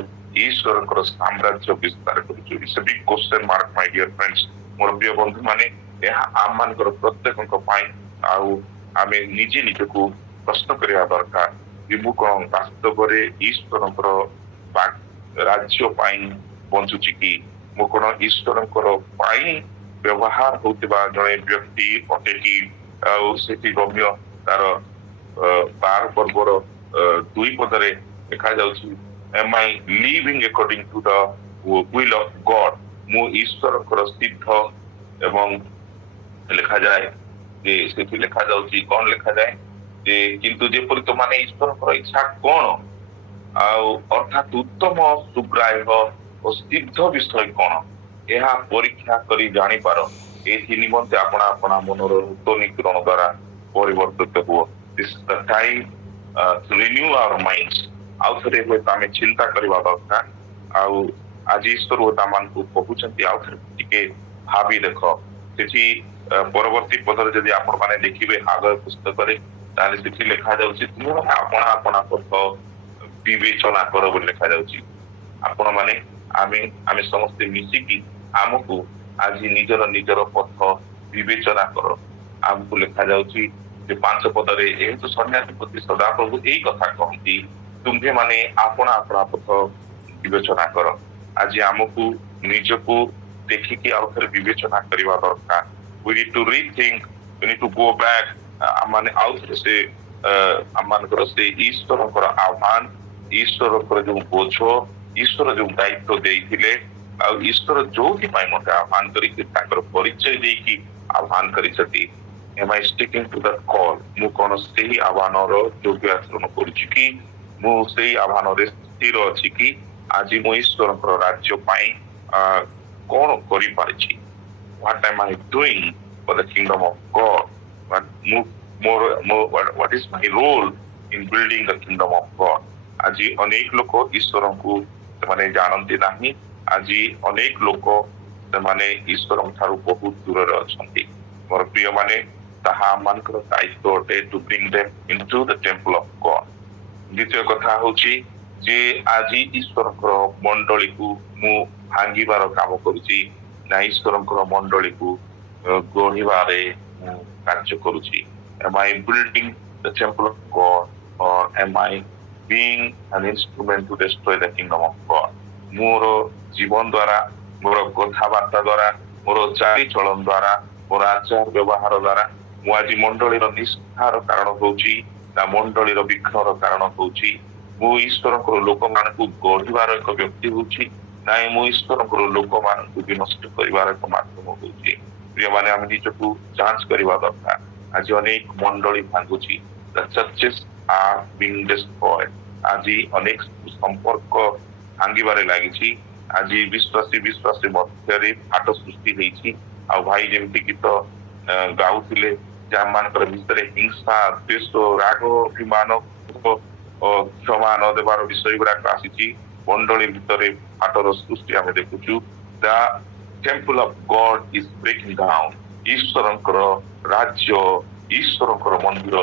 ଈଶ୍ୱରଙ୍କର ସାମ୍ରାଜ୍ୟ ବିସ୍ତାର କରୁଛୁ। It's a big question mark my dear friends। ମୋର ପ୍ରିୟ ବନ୍ଧୁ ମାନେ ଏହା ଆମମାନଙ୍କର ପ୍ରତ୍ୟେକଙ୍କ ପାଇଁ ଆଉ ଆମେ ନିଜେ ନିଜକୁ ପ୍ରଶ୍ନ କରିବା ଦରକାର ଯେ ମୁଁ କଣ ବାସ୍ତବରେ ଈଶ୍ୱରଙ୍କର ରାଜ୍ୟ ପାଇଁ ବଞ୍ଚୁଛି କି ମୁଁ କଣ ଈଶ୍ୱରଙ୍କର ପାଇଁ ବ୍ୟବହାର ହଉଥିବା ଜଣେ ବ୍ୟକ୍ତି ଅଟେ କି ଆଉ ସେଠି ଗମ୍ୟ ତାର 12 ପର୍ବର 2 ପଦରେ ଲେଖାଯାଉଛି am I living according to the will of God? ମୁଁ ଈଶ୍ୱରଙ୍କର ସିଦ୍ଧ ଏବଂ ଲେଖାଯାଏ ଯେ ସେଠି ଲେଖାଯାଉଛି କଣ ଲେଖାଯାଏ ଯେ କିନ୍ତୁ ଯେପରି ତମାନେ ଈଶ୍ୱରଙ୍କର ଇଚ୍ଛା କଣ ଆଉ ଅର୍ଥାତ୍ ଉତ୍ତମ ସୁଗ୍ରାହ୍ୟ ଓ ସିଦ୍ଧ ବିଷୟ କଣ ଏହା ପରୀକ୍ଷା କରି ଜାଣିପାର ଏଥି ନିମନ୍ତେ ଆପଣ ଆପଣ ମନର ନୂତନୀକରଣ ଦ୍ୱାରା ପରିବର୍ତ୍ତିତ ହୁଅ। This is the time to renew our minds। ଆଉ ଥରେ ହୁଏତ ଆମେ ଚିନ୍ତା କରିବା ଦରକାର ଆଉ ଆଜି ଈଶ୍ୱର ହୁଏତ ଆମମାନଙ୍କୁ କହୁଛନ୍ତି ଆଉ ଥରେ ଟିକେ ଭାବି ଦେଖ ସେଠି ପରବର୍ତ୍ତୀ ପଦରେ ଯଦି ଆପଣ ମାନେ ଦେଖିବେ ଆଗର ପୁସ୍ତକରେ ତାହେଲେ ସେଠି ଲେଖାଯାଉଛି ତୁମେ ଆପଣା ଆପଣା ପଥ ବିବେଚନା କର ବୋଲି ଲେଖାଯାଉଛି। ଆପଣ ମାନେ ଆମେ ସମସ୍ତେ ମିଶିକି ଆମକୁ ଆଜି ନିଜର ନିଜର ପଥ ବିବେଚନା କର ଆମକୁ ଲେଖାଯାଉଛି ଯେ 5 ପଦରେ ଏହେତୁ ସନ୍ନ୍ୟାସୀପତି ସଦାପ୍ରଭୁ ଏଇ କଥା କହନ୍ତି ତୁମ୍ଭେ ମାନେ ଆପଣା ଆପଣା ପଥ ବିବେଚନା କର। ଆଜି ଆମକୁ ନିଜକୁ ଦେଖିକି ଆଉ ଥରେ ବିବେଚନା କରିବା ଦରକାର। We need to rethink, we need to go back ମାନେ ଆଉ ଥରେ ସେ ଆମମାନଙ୍କର ସେ ଈଶ୍ୱରଙ୍କର ଆହ୍ୱାନ ଈଶ୍ୱରଙ୍କର ଯୋଉ ବୋଝ ଈଶ୍ୱର ଯୋଉ ଦାୟିତ୍ୱ ଦେଇଥିଲେ ଆଉ ଈଶ୍ୱର ଯୋଉଥିପାଇଁ ମତେ ଆହ୍ୱାନ କରିକି ତାଙ୍କର ପରିଚୟ ଦେଇକି ଆହ୍ୱାନ କରିଛନ୍ତି am I sticking to that call? ମୁଁ କଣ ସେହି ଆହ୍ୱାନର ଯୋଗ୍ୟ ଆଚରଣ କରୁଛି କି ମୁଁ ସେଇ ଆହ୍ୱାନରେ ସ୍ଥିର ଅଛି କି ଆଜି ମୁଁ ଈଶ୍ୱରଙ୍କର ରାଜ୍ୟ ପାଇଁ କଣ କରିପାରିଛି what am I doing for the kingdom of God? What is my role in building the kingdom of God? ଆଜି ଅନେକ ଲୋକ ଈଶ୍ୱରଙ୍କୁ ସେମାନେ ଜାଣନ୍ତି ନାହିଁ ଆଜି ଅନେକ ଲୋକ ସେମାନେ ଈଶ୍ୱରଙ୍କ ଠାରୁ ବହୁତ ଦୂରରେ ଅଛନ୍ତି। ମୋର ପ୍ରିୟ ମାନେ ତାହା ଆମମାନଙ୍କର ଦାୟିତ୍ୱ ଅଟେ to bring them into the temple of God. ଦ୍ୱିତୀୟ କଥା ହଉଛି ଯେ ଆଜି ଈଶ୍ୱରଙ୍କର ମଣ୍ଡଳୀକୁ ମୁଁ ଭାଙ୍ଗିବାର କାମ କରୁଛି ନା ଈଶ୍ୱରଙ୍କର ମଣ୍ଡଳୀକୁ ଗଢିବାରେ ମୁଁ କାର୍ଯ୍ୟ କରୁଛି। am I building the temple of God or am I being an instrument to destroy the kingdom of God? ମୋର ଜୀବନ ଦ୍ୱାରା ମୋର କଥାବାର୍ତ୍ତା ଦ୍ୱାରା ମୋର ଚାଲିଚଳନ ଦ୍ୱାରା ମୋର ଆଚାର ବ୍ୟବହାର ଦ୍ୱାରା ମୁଁ ଆଜି ମଣ୍ଡଳୀର ନିଷ୍ଠାର କାରଣ ହଉଛି ନା ମଣ୍ଡଳୀର ବିଘ୍ନର କାରଣ ହଉଛି ମୁଁ ଈଶ୍ୱରଙ୍କର ଲୋକମାନଙ୍କୁ ଗଢିବାର ଏକ ବ୍ୟକ୍ତି ହଉଛି ନାଇଁ ମୁଁ ଈଶ୍ୱରଙ୍କର ଲୋକମାନଙ୍କୁ ବିନଷ୍ଟ କରିବାର ଏକ ମାଧ୍ୟମ ହଉଛି। ପ୍ରିୟମାନେ ଆମେ ନିଜକୁ ଯାଞ୍ଚ କରିବା ଦରକାର ଆଜି ଅନେକ ମଣ୍ଡଳୀ ଭାଙ୍ଗୁଛି the churches are being destroyed। ଆଜି ଅନେକ ସମ୍ପର୍କ ଭାଙ୍ଗିବାରେ ଲାଗିଛି ଆଜି ବିଶ୍ୱାସୀ ମଧ୍ୟରେ ଫାଟ ସୃଷ୍ଟି ହେଇଛି ଆଉ ଭାଇ ଯେମିତି ଗୀତ ଗାଉଥିଲେ ଯେ ଆମମାନଙ୍କର ଭିତରେ ହିଂସା ଦ୍ୱେଷ ରାଗ ଅଭିମାନ କ୍ଷମା ନ ଦେବାର ବିଷୟ ଗୁଡାକ ଆସିଛି ମଣ୍ଡଳୀ ଭିତରେ ଫାଟର ସୃଷ୍ଟି ଆମେ ଦେଖୁଛୁ। The temple of God is breaking down। ଈଶ୍ୱରଙ୍କର ରାଜ୍ୟ ଈଶ୍ୱରଙ୍କର ମନ୍ଦିର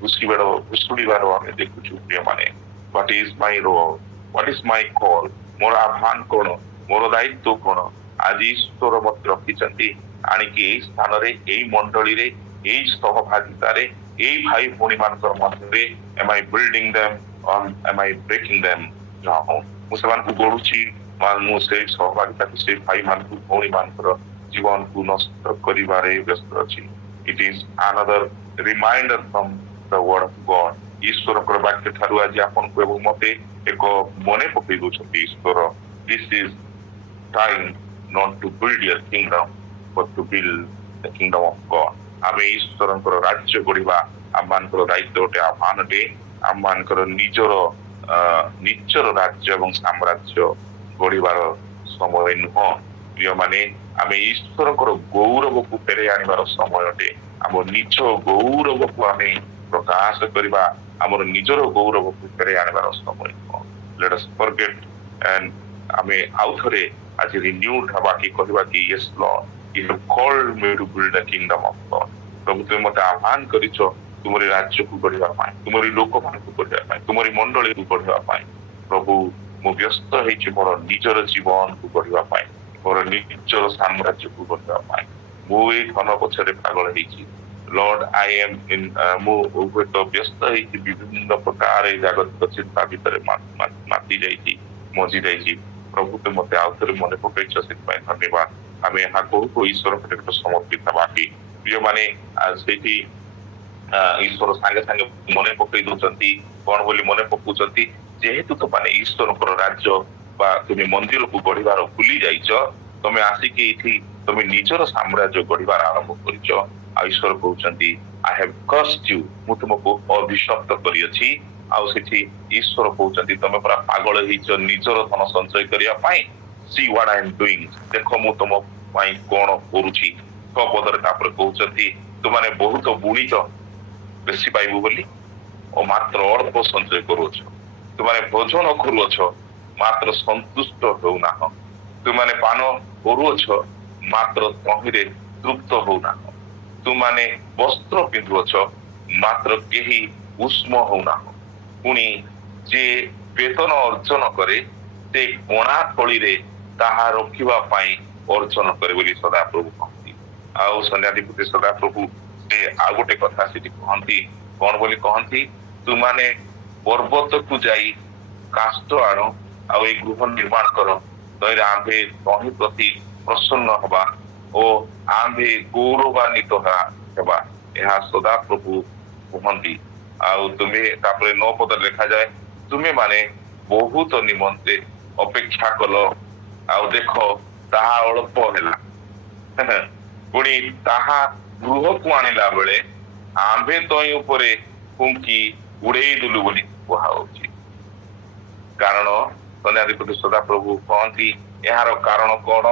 ଭୁଷୁଡ଼ିବାର ଆମେ ଦେଖୁଛୁ ପ୍ରିୟମାନେ। What is my role? What is my call? ମୋର ଆହ୍ୱାନ କଣ ମୋର ଦାୟିତ୍ୱ କଣ ଆଜି ଈଶ୍ୱର ମତେ ରଖିଛନ୍ତି ଆଣିକି ଏଇ ସ୍ଥାନରେ ଏଇ ମଣ୍ଡଳୀରେ ଏଇ ସହଭାଗିତାରେ ଏଇ ଭାଇ ଭଉଣୀ ମାନଙ୍କର ମଧ୍ୟରେ am I building them or am I breaking them down? मुझे गढ़ुची मुझे सहभागिता से भाई मान भौणी मानकर जीवन को नष्ट करिबारे व्यस्त अछि। It is another reminder from the word of God. ईश्वर वाक्य ठारू आज आपन को एवं मते एक मने पकई दोछथि ईश्वर this is time not to build your kingdom but to build the kingdom of God. आमे ईश्वरंकर राज्य गढ़िबा आम मानकर दायित्वटे आह्वानटे आम मानकर निजर राज्य एवं साम्राज्य गढ़िबार समय नुह प्रिय माने आमे ईश्वरंकर गौरव को फेरे आनिबार समयटे आम निज गौरव को आमे प्रकाश करबा आमर निजर गौरव को फेरे आनिबार समय नुह। लेट अस फॉरगेट एंड आमे आउ थरे आज रिन्यूड हवा कि कहबा कि yes lord you have called me to build the kingdom of God. प्रभु तुम मते आह्वान करिछो तुमरी राज्य को गढ़िबा पाए तुमरी लोक मान को गढ़िबा पाए तुमरी मंडली को गढ़िबा पाए। प्रभु मु व्यस्त हेछि मोर निजर जीवन को गढ़िबा पाए मोर निजर साम्राज्य को गढ़िबा पाए मु ए धन पछरे पागल हेछि। लॉर्ड आई एम इन मु तो व्यस्त हेछि विभिन्न प्रकार जागतिक चिंता भीतर माती जाइछि मजी जाइछि। प्रभु तुम मते आउथरे मने पकैछ से धन्यवाद। आमे यहाँ कहू ईश्वर प्रति समर्पित बाकी प्रिय माने सेठी ईश्वर सांगे सांगे मने पकई दउचंती कोन बोली मने पकुचंती जेहेतु तो माने ईश्वर राज्य बा तुम मंदिर को गढ़िबार भूली जाइछ तमे आसिके इथि तमे निजर साम्राज्य गढ़िबार आरंभ करिछ। ईश्वर कहउचंती आई हैव कर्स्ड यू मु तुमको अभिशप्त करियछि। आउ सेठी ईश्वर कहउचंती तमे पूरा पागल हिच निजर धन संचय करिया पाई see what I am doing देखो मु तुम पाई कोन करूछि। तो पदर तापर कहउचंती तुमाने बहुत बुणिच बेसी पाइबु बोली और मात्र अल्प संचय करुछ तुमाने भोजन करुछ मात्र संतुष्ट होउना तुमाने पान करुछ मात्र तहिरे तृप्त होउना तुमाने वस्त्र पिंधुछ मात्र केही उष्म होउना पुणी जे वेतन अर्जन करे से कोणा थली रे ताहा रखिबा पाई अर्जन करे बोली सदा प्रभु कहती। आउ संध्याधिपति सदा प्रभु से आ गोटे कथा से कहती कौन बोली कहती तुमाने पर्वत को जाई काष्ट आण आ गृह निर्माण कर तैरे आंभे तही प्रति प्रसन्न हवा और आंभे गौरवान्वित हवा यह सदा प्रभु कहती। आउ तुम्हें तापरे 9 पद लिखा जाए तुम्हें माने बहुत निमंते अपेक्षा कल आउ देख ताहा अल्प है पुणी ताहा गृह को आणला बेले आंभे तई उपरे फुंकी उड़ेई देलु बोली कहुछि। कारण संध्याधिपति सदा प्रभु कहती यार कारण कौन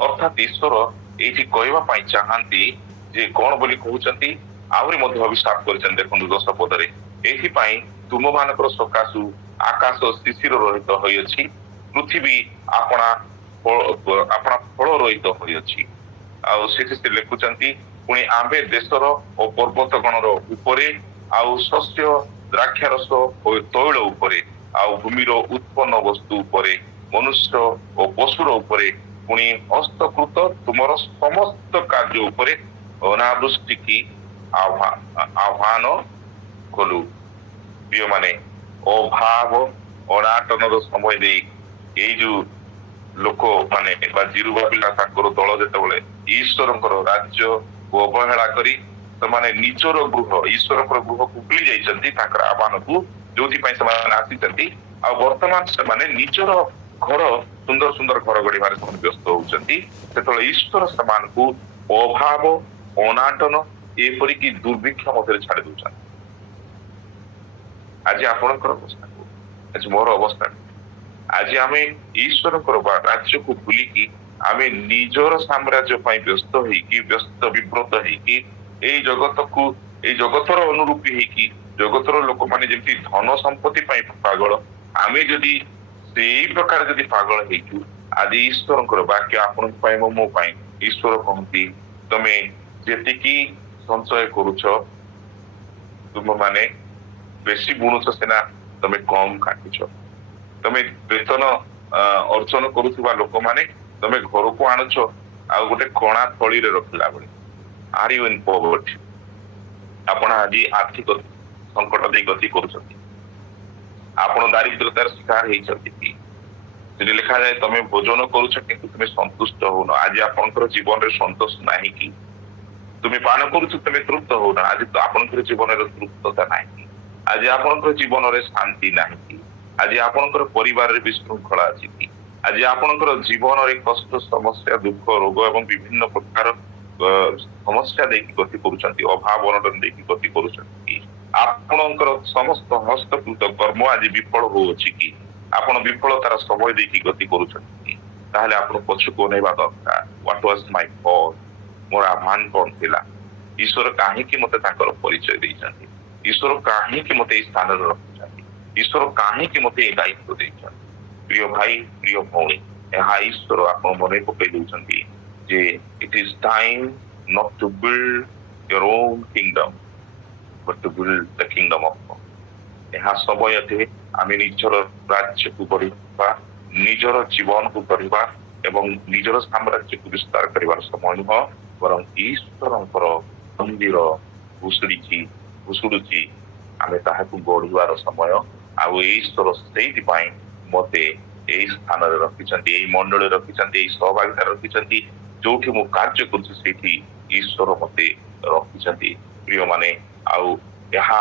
अर्थात ईश्वर एठी कहवा पाई चाहती जे कौन बोली कहउचंती आहुरी मध्य अभिशाप करछन देखंतु 10 पदरे एही पाई तुम मानकर सकाशु आकाश शिशिर रहित होइछि पृथ्वी आपना फल रहित होइछि। आउ से लिखुचंती पुणी आंबे देशर और पर्वत गणर उपरे आउ शस्य द्राक्षारस और तैल उपरे आउ भूमिर उत्पन्न वस्तु उपरे मनुष्य और पशुर उपरे पुणी हस्तकृत तुमर समस्त कार्य उपरे अनावृष्टि की आह्वान कलु। प्रिय माने अभाव अनाटन समय दे ये जो लोक माने जिरुबाबिल दल जेतबेले ईश्वरंकर राज्य को अवहेला करी ସେମାନେ ନିଜର ଗୃହ ଈଶ୍ୱରଙ୍କର ଗୃହକୁ ଭୁଲି ଯାଇଛନ୍ତି ତାଙ୍କର ଆହ୍ୱାନକୁ ଯୋଉଥିପାଇଁ ସେମାନେ ଆସିଛନ୍ତି ଆଉ ବର୍ତ୍ତମାନ ସେମାନେ ନିଜର ଘର ସୁନ୍ଦର ସୁନ୍ଦର ଘର ଗଢିବାରେ ସେମାନେ ବ୍ୟସ୍ତ ହଉଛନ୍ତି ସେତେବେଳେ ଈଶ୍ୱର ସେମାନଙ୍କୁ ଅଭାବ ଅନାଟନ ଏପରିକି ଦୁର୍ଭିକ୍ଷ ମଧ୍ୟରେ ଛାଡି ଦଉଛନ୍ତି। ଆଜି ଆପଣଙ୍କର ଅବସ୍ଥା ଆଜି ମୋର ଅବସ୍ଥା ଆଜି ଆମେ ଈଶ୍ୱରଙ୍କର ରାଜ୍ୟକୁ ଭୁଲିକି ଆମେ ନିଜର ସାମ୍ରାଜ୍ୟ ପାଇଁ ବ୍ୟସ୍ତ ହେଇକି ବ୍ୟସ୍ତ ବିବ୍ରତ ହେଇକି ଏଇ ଜଗତର ଅନୁରୂପୀ ହେଇକି ଜଗତର ଲୋକମାନେ ଯେମିତି ଧନ ସମ୍ପତ୍ତି ପାଇଁ ପାଗଳ ଆମେ ଯଦି ସେଇ ପ୍ରକାର ଯଦି ପାଗଳ ହେଇଛୁ ଆଜି ଈଶ୍ୱରଙ୍କର ବାକ୍ୟ ଆପଣଙ୍କ ପାଇଁ ମୋ ପାଇଁ ଈଶ୍ୱର କହନ୍ତି ତମେ ଯେତିକି ସଞ୍ଚୟ କରୁଛ ତୁମ ମାନେ ବେଶୀ ବୁଣୁଛ ସିନା ତମେ କମ କାଟୁଛ ତମେ ବେତନ ଅର୍ଜନ କରୁଥିବା ଲୋକମାନେ ତମେ ଘରକୁ ଆଣୁଛ ଆଉ ଗୋଟେ କଣା ଥଳିରେ ରଖିଲା ବେଳେ ଆର୍ ୟୁ ଇନ୍ ପଭର୍ଟି ଆପଣ ଆଜି ଆର୍ଥିକ ସଂକଟ ଦେଇ ଗତି କରୁଛନ୍ତି ଆପଣ ଦାରିଦ୍ରତାର ଶିକାର ହେଇଛନ୍ତି କି? ସେଠି ଲେଖାଯାଏ ତମେ ଭୋଜନ କରୁଛ କିନ୍ତୁ ତୁମେ ସନ୍ତୁଷ୍ଟ ହଉନ। ଆଜି ଆପଣଙ୍କର ଜୀବନରେ ସନ୍ତୋଷ ନାହିଁ କି? ତୁମେ ପାନ କରୁଛ ତୁମେ ତୃପ୍ତ ହଉନ। ଆଜି ତ ଆପଣଙ୍କର ଜୀବନରେ ତୃପ୍ତତା ନାହିଁ କି? ଆଜି ଆପଣଙ୍କର ଜୀବନରେ ଶାନ୍ତି ନାହିଁ କି? ଆଜି ଆପଣଙ୍କର ପରିବାରରେ ବିଶୃଙ୍ଖଳା ଅଛି କି? ଆଜି ଆପଣଙ୍କର ଜୀବନରେ କଷ୍ଟ, ସମସ୍ୟା, ଦୁଃଖ, ରୋଗ ଏବଂ ବିଭିନ୍ନ ପ୍ରକାର ସମସ୍ୟା ଦେଇକି ଗତି କରୁଛନ୍ତି, ଅଭାବ ଅନଟନ ଦେଇକି ଗତି କରୁଛନ୍ତି କି? ଆପଣଙ୍କର ସମସ୍ତ ହସ୍ତକୃତ କର୍ମ ଆଜି ବିଫଳ ହଉଅଛି କି? ଆପଣ ବିଫଳତାର ସମୟ ଦେଇକି ଗତି କରୁଛନ୍ତି କି? ତାହେଲେ ଆପଣ ପଛକୁ ଅନେଇବା ଦରକାର। What was my fault? ମୋର ଆହ୍ୱାନ କଣ ଥିଲା? ଈଶ୍ୱର କାହିଁକି ମତେ ତାଙ୍କର ପରିଚୟ ଦେଇଛନ୍ତି? ଈଶ୍ୱର କାହିଁକି ମତେ ଏଇ ସ୍ଥାନରେ ରଖିଛନ୍ତି? ଈଶ୍ୱର କାହିଁକି ମତେ ଏ ଦାୟିତ୍ୱ ଦେଇଛନ୍ତି? ପ୍ରିୟ ଭାଇ, ପ୍ରିୟ ଭଉଣୀ, ଏହା ଈଶ୍ୱର ଆପଣ ମନେ ପକେଇ ଦଉଛନ୍ତି ଯେ it is time not to build your own kingdom but to build the kingdom of God. ଏହା ସମୟ ଅଟେ ଆମେ ନିଜର ରାଜ୍ୟକୁ ଗଢିବା, ନିଜର ଜୀବନକୁ ଗଢିବା ଏବଂ ନିଜର ସାମ୍ରାଜ୍ୟକୁ ବିସ୍ତାର କରିବାର ସମୟ ନୁହଁ, ବରଂ ଈଶ୍ୱରଙ୍କର ମନ୍ଦିର ଭୁଷୁଡୁଛି ଆମେ ତାହାକୁ ଗଢିବାର ସମୟ। ଆଉ ଈଶ୍ୱର ସେଇଥିପାଇଁ ମତେ ଏଇ ସ୍ଥାନରେ ରଖିଛନ୍ତି, ଏଇ ମଣ୍ଡଳରେ ରଖିଛନ୍ତି, ଏଇ ସହଭାଗିତାରେ ରଖିଛନ୍ତି। ଯୋଉଠି ମୁଁ କାର୍ଯ୍ୟ କରୁଛି ସେଇଠି ଈଶ୍ୱର ମତେ ରଖିଛନ୍ତି। ପ୍ରିୟମାନେ, ଆଉ ଏହା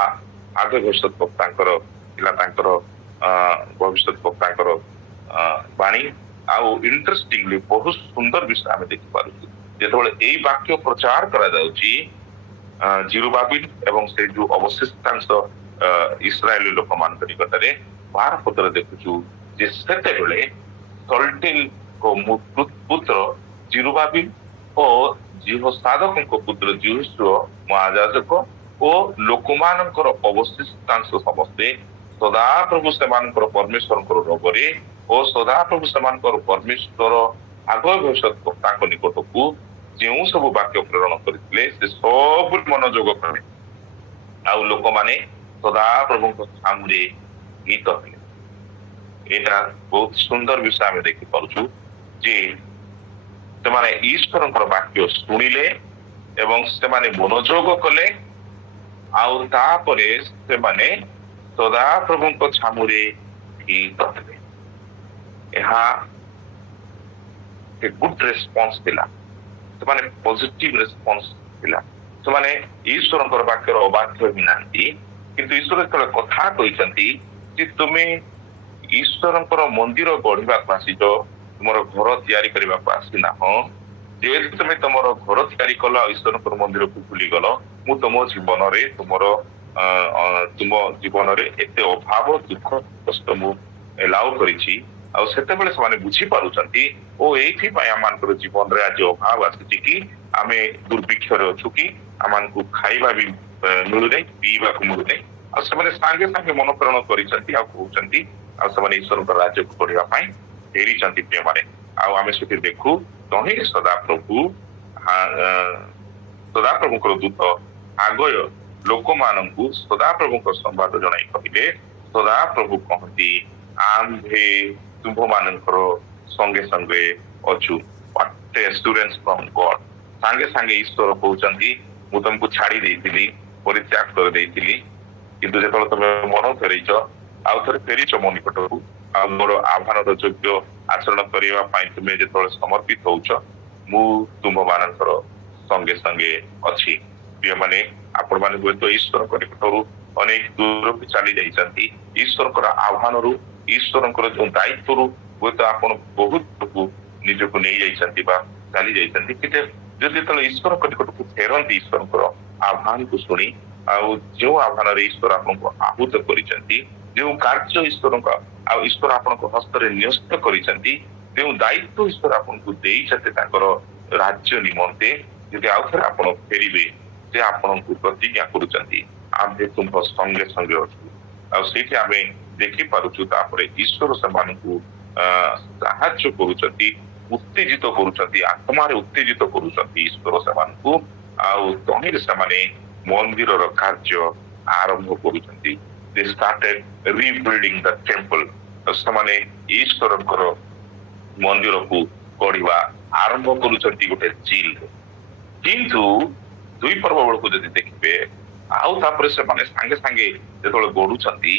ଆଗ ଭବିଷ୍ୟତ ବକ୍ତାଙ୍କର ଥିଲା, ତାଙ୍କର ଭବିଷ୍ୟତ ବକ୍ତାଙ୍କର ବାଣୀ। ଆଉ ଇଣ୍ଟରେଷ୍ଟିଂଲି ବହୁତ ସୁନ୍ଦର ବିଷୟ ଆମେ ଦେଖିପାରୁଛୁ। ଯେତେବେଳେ ଏଇ ବାକ୍ୟ ପ୍ରଚାର କରାଯାଉଛି ଜିରୁବାବିଲ ଏବଂ ସେ ଯୋଉ ଅବଶିଷ୍ଟାଂଶ ଇସ୍ରାଏଲ ଲୋକମାନଙ୍କ ନିକଟରେ, 12 ପଦରେ ଦେଖୁଛୁ ଯେ ସେତେବେଳେ ସଲ୍ଟିଲଙ୍କ ପୁତ୍ର ଜିରୁବାବିଲ ଓ ଜିହୋସାଦକଙ୍କ ପୁତ୍ର ଜିହୁଶୁଅ ମହାଯାଜକ ଓ ଲୋକମାନଙ୍କର ଅବଶିଷ୍ଟାଂଶ ସମସ୍ତେ ସଦାପ୍ରଭୁ ସେମାନଙ୍କର ପରମେଶ୍ୱରଙ୍କର ରୋଗରେ ଓ ସଦାପ୍ରଭୁ ସେମାନଙ୍କର ପରମେଶ୍ୱର ଆଗ ଭବିଷ୍ୟତ ତାଙ୍କ ନିକଟକୁ ଯେଉଁ ସବୁ ବାକ୍ୟ ପ୍ରେରଣ କରିଥିଲେ ସେ ସବୁ ମନୋଯୋଗ କଲେ। ଆଉ ଲୋକମାନେ ସଦାପ୍ରଭୁଙ୍କ ସାମୁରେ ଗୀତ ହେଲେ। ଏଇଟା ବହୁତ ସୁନ୍ଦର ବିଷୟ ଆମେ ଦେଖିପାରୁଛୁ ଯେ ସେମାନେ ଈଶ୍ୱରଙ୍କର ବାକ୍ୟ ଶୁଣିଲେ ଏବଂ ସେମାନେ ମନୋଯୋଗ କଲେ, ଆଉ ତାପରେ ସେମାନେ ସଦାପ୍ରଭୁଙ୍କ ଛାମୁରେ ଗୀତ ହେଲେ। ଏହା ଗୁଡ ରେସ୍ପନ୍ସ ଥିଲା, ସେମାନେ ପଜିଟିଭ ରେସ୍ପନ୍ସ ଥିଲା। ସେମାନେ ଈଶ୍ୱରଙ୍କର ବାକ୍ୟର ଅବାଧ୍ୟ ହିଁ ନାହାନ୍ତି, କିନ୍ତୁ ଈଶ୍ୱର ଯେତେବେଳେ କଥା କହିଛନ୍ତି ଯେ ତୁମେ ଈଶ୍ୱରଙ୍କର ମନ୍ଦିର ଗଢିବାକୁ ଆସିଛ, ତୁମର ଘର ତିଆରି କରିବାକୁ ଆସିନାହଁ। ଯେହେତୁ ତୁମେ ତମର ଘର ତିଆରି କଲ ଆଉ ଈଶ୍ୱରଙ୍କର ମନ୍ଦିରକୁ ଭୁଲିଗଲ, ମୁଁ ତୁମ ଜୀବନରେ ଏତେ ଅଭାବ, ଦୁଃଖ, କଷ୍ଟ ମୁଁ ଏଲାଉ କରିଛି। ଆଉ ସେତେବେଳେ ସେମାନେ ବୁଝିପାରୁଛନ୍ତି ଓ ଏଇଥିପାଇଁ ଆମମାନଙ୍କର ଜୀବନରେ ଆଜି ଅଭାବ ଆସିଛି କି ଆମେ ଦୁର୍ଭିକ୍ଷରେ ଅଛୁ କି ଆମମାନଙ୍କୁ ଖାଇବା ବି ମିଳୁନାହିଁ, ପିଇବାକୁ ମିଳୁନାହିଁ। ଆଉ ସେମାନେ ସାଙ୍ଗେ ସାଙ୍ଗେ ମନପ୍ରେରଣ କରିଛନ୍ତି ଆଉ କହୁଛନ୍ତି, ଆଉ ସେମାନେ ଈଶ୍ୱରଙ୍କ ରାଜ୍ୟକୁ ପଢିବା ପାଇଁ ଫେରିଛନ୍ତି। ପ୍ରିୟମାନେ, ଆଉ ଆମେ ସେଠି ଦେଖୁ ତହିଁ ସଦାପ୍ରଭୁଙ୍କର ଦୂତ ଆଗୟ ଲୋକମାନଙ୍କୁ ସଦାପ୍ରଭୁଙ୍କ ସମ୍ବାଦ ଜଣାଇ କହିଲେ, ସଦାପ୍ରଭୁ କହନ୍ତି ଆମ୍ଭେ ତୁମ୍ଭମାନଙ୍କର ସଙ୍ଗେ ସଙ୍ଗେ ଅଛୁ। ସାଙ୍ଗେ ସାଙ୍ଗେ ଈଶ୍ୱର କହୁଛନ୍ତି ମୁଁ ତମକୁ ଛାଡି ଦେଇଥିଲି, ପରିତ୍ୟାଗ କରିଦେଇଥିଲି, କିନ୍ତୁ ଯେତେବେଳେ ତମେ ମନ ଫେରେଇଛ, ଆଉ ଥରେ ଫେରିଛ ମୋ ନିକଟକୁ, ଆଉ ମୋର ଆହ୍ୱାନର ଯୋଗ୍ୟ ଆଚରଣ କରିବା ପାଇଁ ତୁମେ ଯେତେବେଳେ ସମର୍ପିତ ହଉଛ, ମୁଁ ତୁମ୍ଭମାନଙ୍କର ସଙ୍ଗେ ସଙ୍ଗେ ଅଛି। ପ୍ରିୟମାନେ, ଆପଣମାନେ ହୁଏତ ଈଶ୍ୱରଙ୍କ ନିକଟରୁ ଅନେକ ଦୂରକୁ ଚାଲି ଯାଇଛନ୍ତି। ଈଶ୍ୱରଙ୍କର ଆହ୍ୱାନରୁ, ଈଶ୍ୱରଙ୍କର ଯୋଉ ଦାୟିତ୍ୱରୁ ହୁଏତ ଆପଣ ବହୁତ ନିଜକୁ ନେଇ ଯାଇଛନ୍ତି ବା ଚାଲି ଯାଇଛନ୍ତି। କିନ୍ତୁ ଯଦି ଯେତେବେଳେ ଈଶ୍ୱରଙ୍କ ନିକଟକୁ ଫେରନ୍ତି, ଈଶ୍ୱରଙ୍କର ଆହ୍ୱାନକୁ ଶୁଣି, ଆଉ ଯେଉଁ ଆହ୍ୱାନରେ ଈଶ୍ୱର ଆପଣଙ୍କୁ ଆହୁତ କରିଛନ୍ତି, ଯେଉଁ କାର୍ଯ୍ୟ ଆଉ ଈଶ୍ୱର ଆପଣଙ୍କ ହସ୍ତରେ ନ୍ୟସ୍ତ କରିଛନ୍ତି, ଯେଉଁ ଦାୟିତ୍ୱ ଈଶ୍ୱର ଆପଣଙ୍କୁ ଦେଇଛନ୍ତି ତାଙ୍କର ରାଜ୍ୟ ନିମନ୍ତେ, ଯଦି ଆଉ ଥରେ ଆପଣ ଫେରିବେ, ସେ ଆପଣଙ୍କୁ ପ୍ରତିଜ୍ଞା କରୁଛନ୍ତି ଆମ୍ଭେ ତୁମ୍ଭ ସଙ୍ଗେ ସଙ୍ଗେ ଅଛୁ। ଆଉ ସେଇଠି ଆମେ ଦେଖିପାରୁଛୁ ତାପରେ ଈଶ୍ୱର ସେମାନଙ୍କୁ ସାହାଯ୍ୟ କରୁଛନ୍ତି, ଉତ୍ତେଜିତ କରୁଛନ୍ତି, ଆତ୍ମାରେ ଉତ୍ତେଜିତ କରୁଛନ୍ତି ଈଶ୍ୱର ସେମାନଙ୍କୁ। ଆଉ ତହିଁରେ ସେମାନେ ମନ୍ଦିରର କାର୍ଯ୍ୟ ଆରମ୍ଭ କରୁଛନ୍ତି। They started rebuilding the temple. ସେମାନେ ଈଶ୍ୱରଙ୍କର ମନ୍ଦିରକୁ ଗଢିବା ଆରମ୍ଭ କରୁଛନ୍ତି ଗୋଟେ ଚିଲରେ। କିନ୍ତୁ 2 ପର୍ବ ବେଳକୁ ଯଦି ଦେଖିବେ, ଆଉ ତାପରେ ସେମାନେ ସାଙ୍ଗେ ସାଙ୍ଗେ ଯେତେବେଳେ ଗଢୁଛନ୍ତି,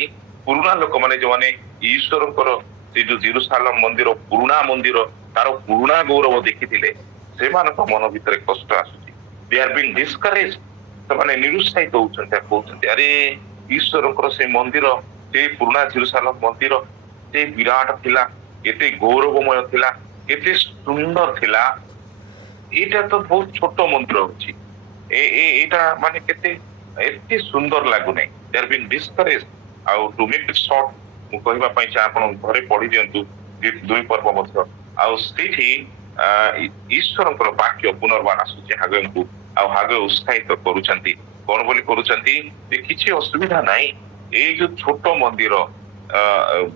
ପୁରୁଣା ଲୋକମାନେ ଯୋଉମାନେ ଈଶ୍ୱରଙ୍କର ସେ ଯୋଉ ଜେରୁସାଲେମ ମନ୍ଦିର ପୁରୁଣା ମନ୍ଦିର ତାର ପୁରୁଣା ଗୌରବ ଦେଖିଥିଲେ ସେମାନଙ୍କ ମନ ଭିତରେ କଷ୍ଟ ଆସୁଛି। ଦେ ଆର୍ ବିନ୍ ଡିସ୍କରେଜ, ସେମାନେ ନିରୁତ୍ସାହିତ ହଉଛନ୍ତି, କହୁଛନ୍ତି ଆରେ ଈଶ୍ୱରଙ୍କର ସେ ମନ୍ଦିର, ସେ ପୁରୁଣା ଜେରୁସାଲେମ ମନ୍ଦିର ସେ ବିରାଟ ଥିଲା, କେତେ ଗୌରବମୟ ଥିଲା, କେତେ ସୁନ୍ଦର ଥିଲା, ଏଇଟା ତ ବହୁତ ଛୋଟ ମନ୍ଦିର ହଉଛି, ଏଇଟା ମାନେ କେତେ ଏତେ ସୁନ୍ଦର ଲାଗୁନାହିଁ। ଦେ ଆର୍ ବିନ୍ ଡିସ୍କରେଜ। ଆଉ ଟୁ ମେକ୍ ଇଟ୍ ସର୍ଟ ମୁଁ କହିବା ପାଇଁ ଚାହେଁ, ଆପଣ ଘରେ ପଢି ଦିଅନ୍ତୁ ଦୁଇ ପର୍ବ ମଧ୍ୟ। ଆଉ ସେଇଠି ଈଶ୍ୱରଙ୍କର ବାକ୍ୟ ପୁନର୍ବାର ଆସୁଛି ହାଗେଙ୍କୁ, ଆଉ ହାଗେ ଉତ୍ସାହିତ କରୁଛନ୍ତି। କଣ ବୋଲି କରୁଛନ୍ତି ଯେ କିଛି ଅସୁବିଧା ନାହିଁ, ଏଇ ଯୋଉ ଛୋଟ ମନ୍ଦିର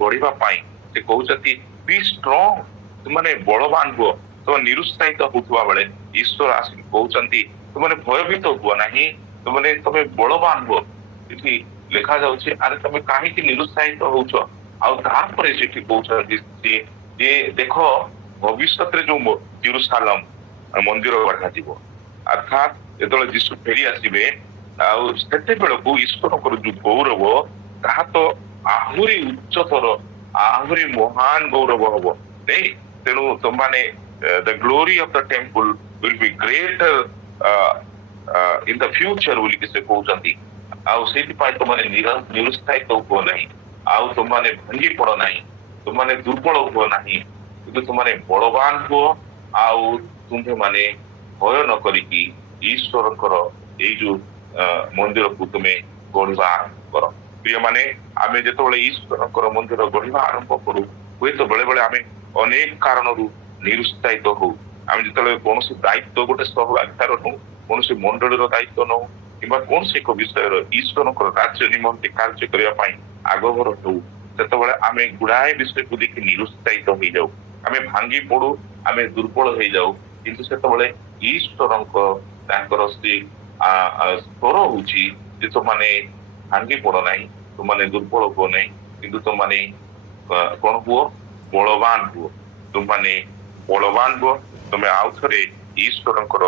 ବଢିବା ପାଇଁ ସେ କହୁଛନ୍ତି ବି ଷ୍ଟ୍ରଙ୍ଗ, ତୁମାନେ ବଳବାନ ହୁଅ। ତୁମେ ନିରୁତ୍ସାହିତ ହଉଥିବା ବେଳେ ଈଶ୍ୱର ଆସିକି କହୁଛନ୍ତି ତୁମେ ଭୟଭୀତ ହୁଅ ନାହିଁ, ତମେ ବଳବାନ ହୁଅ। ସେଠି ଲେଖା ଯାଉଛି ଆରେ ତମେ କାହିଁକି ନିରୁତ୍ସାହିତ ହଉଛ? ଆଉ ତାପରେ ସେଠି କହୁଛନ୍ତି ଯେ ଦେଖ ଭବିଷ୍ୟତରେ ଯୋଉ ଜେରୁସାଲେମ ମନ୍ଦିର ଗଢାଯିବ, ଅର୍ଥାତ୍ ଯେତେବେଳେ ଯୀଶୁ ଫେରି ଆସିବେ ଆଉ ସେତେବେଳକୁ ଈଶ୍ୱରଙ୍କର ଯୋଉ ଗୌରବ ତାହା ତ ଆହୁରି ଉଚ୍ଚତର, ଆହୁରି ମହାନ ଗୌରବ ହବ ନାଇଁ। ତେଣୁ ତମମାନେ the glory of the temple will be greater in the future ବୋଲିକି ସେ କହୁଛନ୍ତି। ଆଉ ସେଇଥିପାଇଁ ତମମାନେ ନିରୁତ୍ସାହିତ ହୁଅ ନାହିଁ, ଆଉ ତମମାନେ ଭାଙ୍ଗି ପଡ ନାହିଁ, ତୁମମାନେ ଦୁର୍ବଳ ହୁଅ ନାହିଁ, କିନ୍ତୁ ତୁମମାନେ ବଳବାନ ହୁଅ। ଆଉ ତୁମ୍ଭେମାନେ ଭୟ ନ କରିକି ଈଶ୍ୱରଙ୍କର ଏଇ ଯୋଉ ମନ୍ଦିରକୁ ତୁମେ ଗଢିବା ଆରମ୍ଭ କର। ପ୍ରିୟମାନେ, ଆମେ ଯେତେବେଳେ ଈଶ୍ୱରଙ୍କର ମନ୍ଦିର ଗଢିବା ଆରମ୍ଭ କରୁ, ହୁଏତ ବେଳେ ବେଳେ ଆମେ ଅନେକ କାରଣରୁ ନିରୁତ୍ସାହିତ ହଉ। ଆମେ ଯେତେବେଳେ କୌଣସି ଦାୟିତ୍ୱ ଗୋଟେ ସହଭାଗିତାର ନଉ, କୌଣସି ମଣ୍ଡଳୀର ଦାୟିତ୍ୱ ନଉ, କିମ୍ବା କୌଣସି ଏକ ବିଷୟର ଈଶ୍ୱରଙ୍କର ରାଜ୍ୟ ନିମନ୍ତେ କାର୍ଯ୍ୟ କରିବା ପାଇଁ ଆଗଭର ହଉ, ସେତେବେଳେ ଆମେ ଗୁଡାଏ ବିଷୟକୁ ଦେଖି ନିରୁତ୍ସାହିତ ହେଇଯାଉ, ଆମେ ଭାଙ୍ଗି ପଡୁ, ଆମେ ଦୁର୍ବଳ ହେଇଯାଉ। କିନ୍ତୁ ସେତେବେଳେ ଈଶ୍ୱରଙ୍କ ତାଙ୍କର ସେ ସ୍ୱର ହଉଛି ଯେ ତୁମମାନେ ଭାଙ୍ଗି ପଡ ନାହିଁ, ତୁମମାନେ ଦୁର୍ବଳ ହୁଅ ନାହିଁ, କିନ୍ତୁ ତୁମମାନେ କଣ ହୁଅ? ବଳବାନ ହୁଅ। ତୁମମାନେ ବଳବାନ ହୁଅ। ତୁମେ ଆଉ ଥରେ ଈଶ୍ୱରଙ୍କର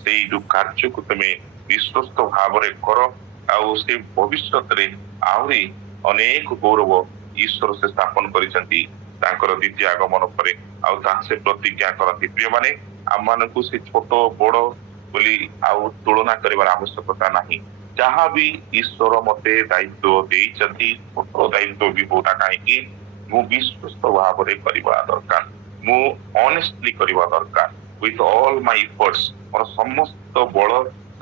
ସେଇ ଯୋଉ କାର୍ଯ୍ୟକୁ ତୁମେ ବିଶ୍ୱସ୍ତ ଭାବରେ କର। ଆଉ ସେ ଭବିଷ୍ୟତରେ ଆହୁରି ଅନେକ ଗୌରବ ଈଶ୍ୱର ସେ ସ୍ଥାପନ କରିଛନ୍ତି ତାଙ୍କର ଦ୍ୱିତୀୟ ଆଗମନ ପରେ। ଆଉ ତାହା ସେ ପ୍ରତିଜ୍ଞା କରନ୍ତି। ପ୍ରିୟମାନେ, ଆମମାନଙ୍କୁ ସେ ଛୋଟ ବଡ ବୋଲି ଆଉ ତୁଳନା କରିବାର ଆବଶ୍ୟକତା ନାହିଁ। ଯାହା ବି ଈଶ୍ୱର ମତେ ଦାୟିତ୍ୱ ଦେଇଛନ୍ତି, ଛୋଟ ଦାୟିତ୍ୱ ବି ହଉନା କାହିଁକି, ମୁଁ ବିଶ୍ୱସ୍ତ ଭାବରେ କରିବା ଦରକାର, ମୁଁ ଅନେଷ୍ଟଲି କରିବା ଦରକାର। with all my efforts, ମୋର ସମସ୍ତ ବଳ,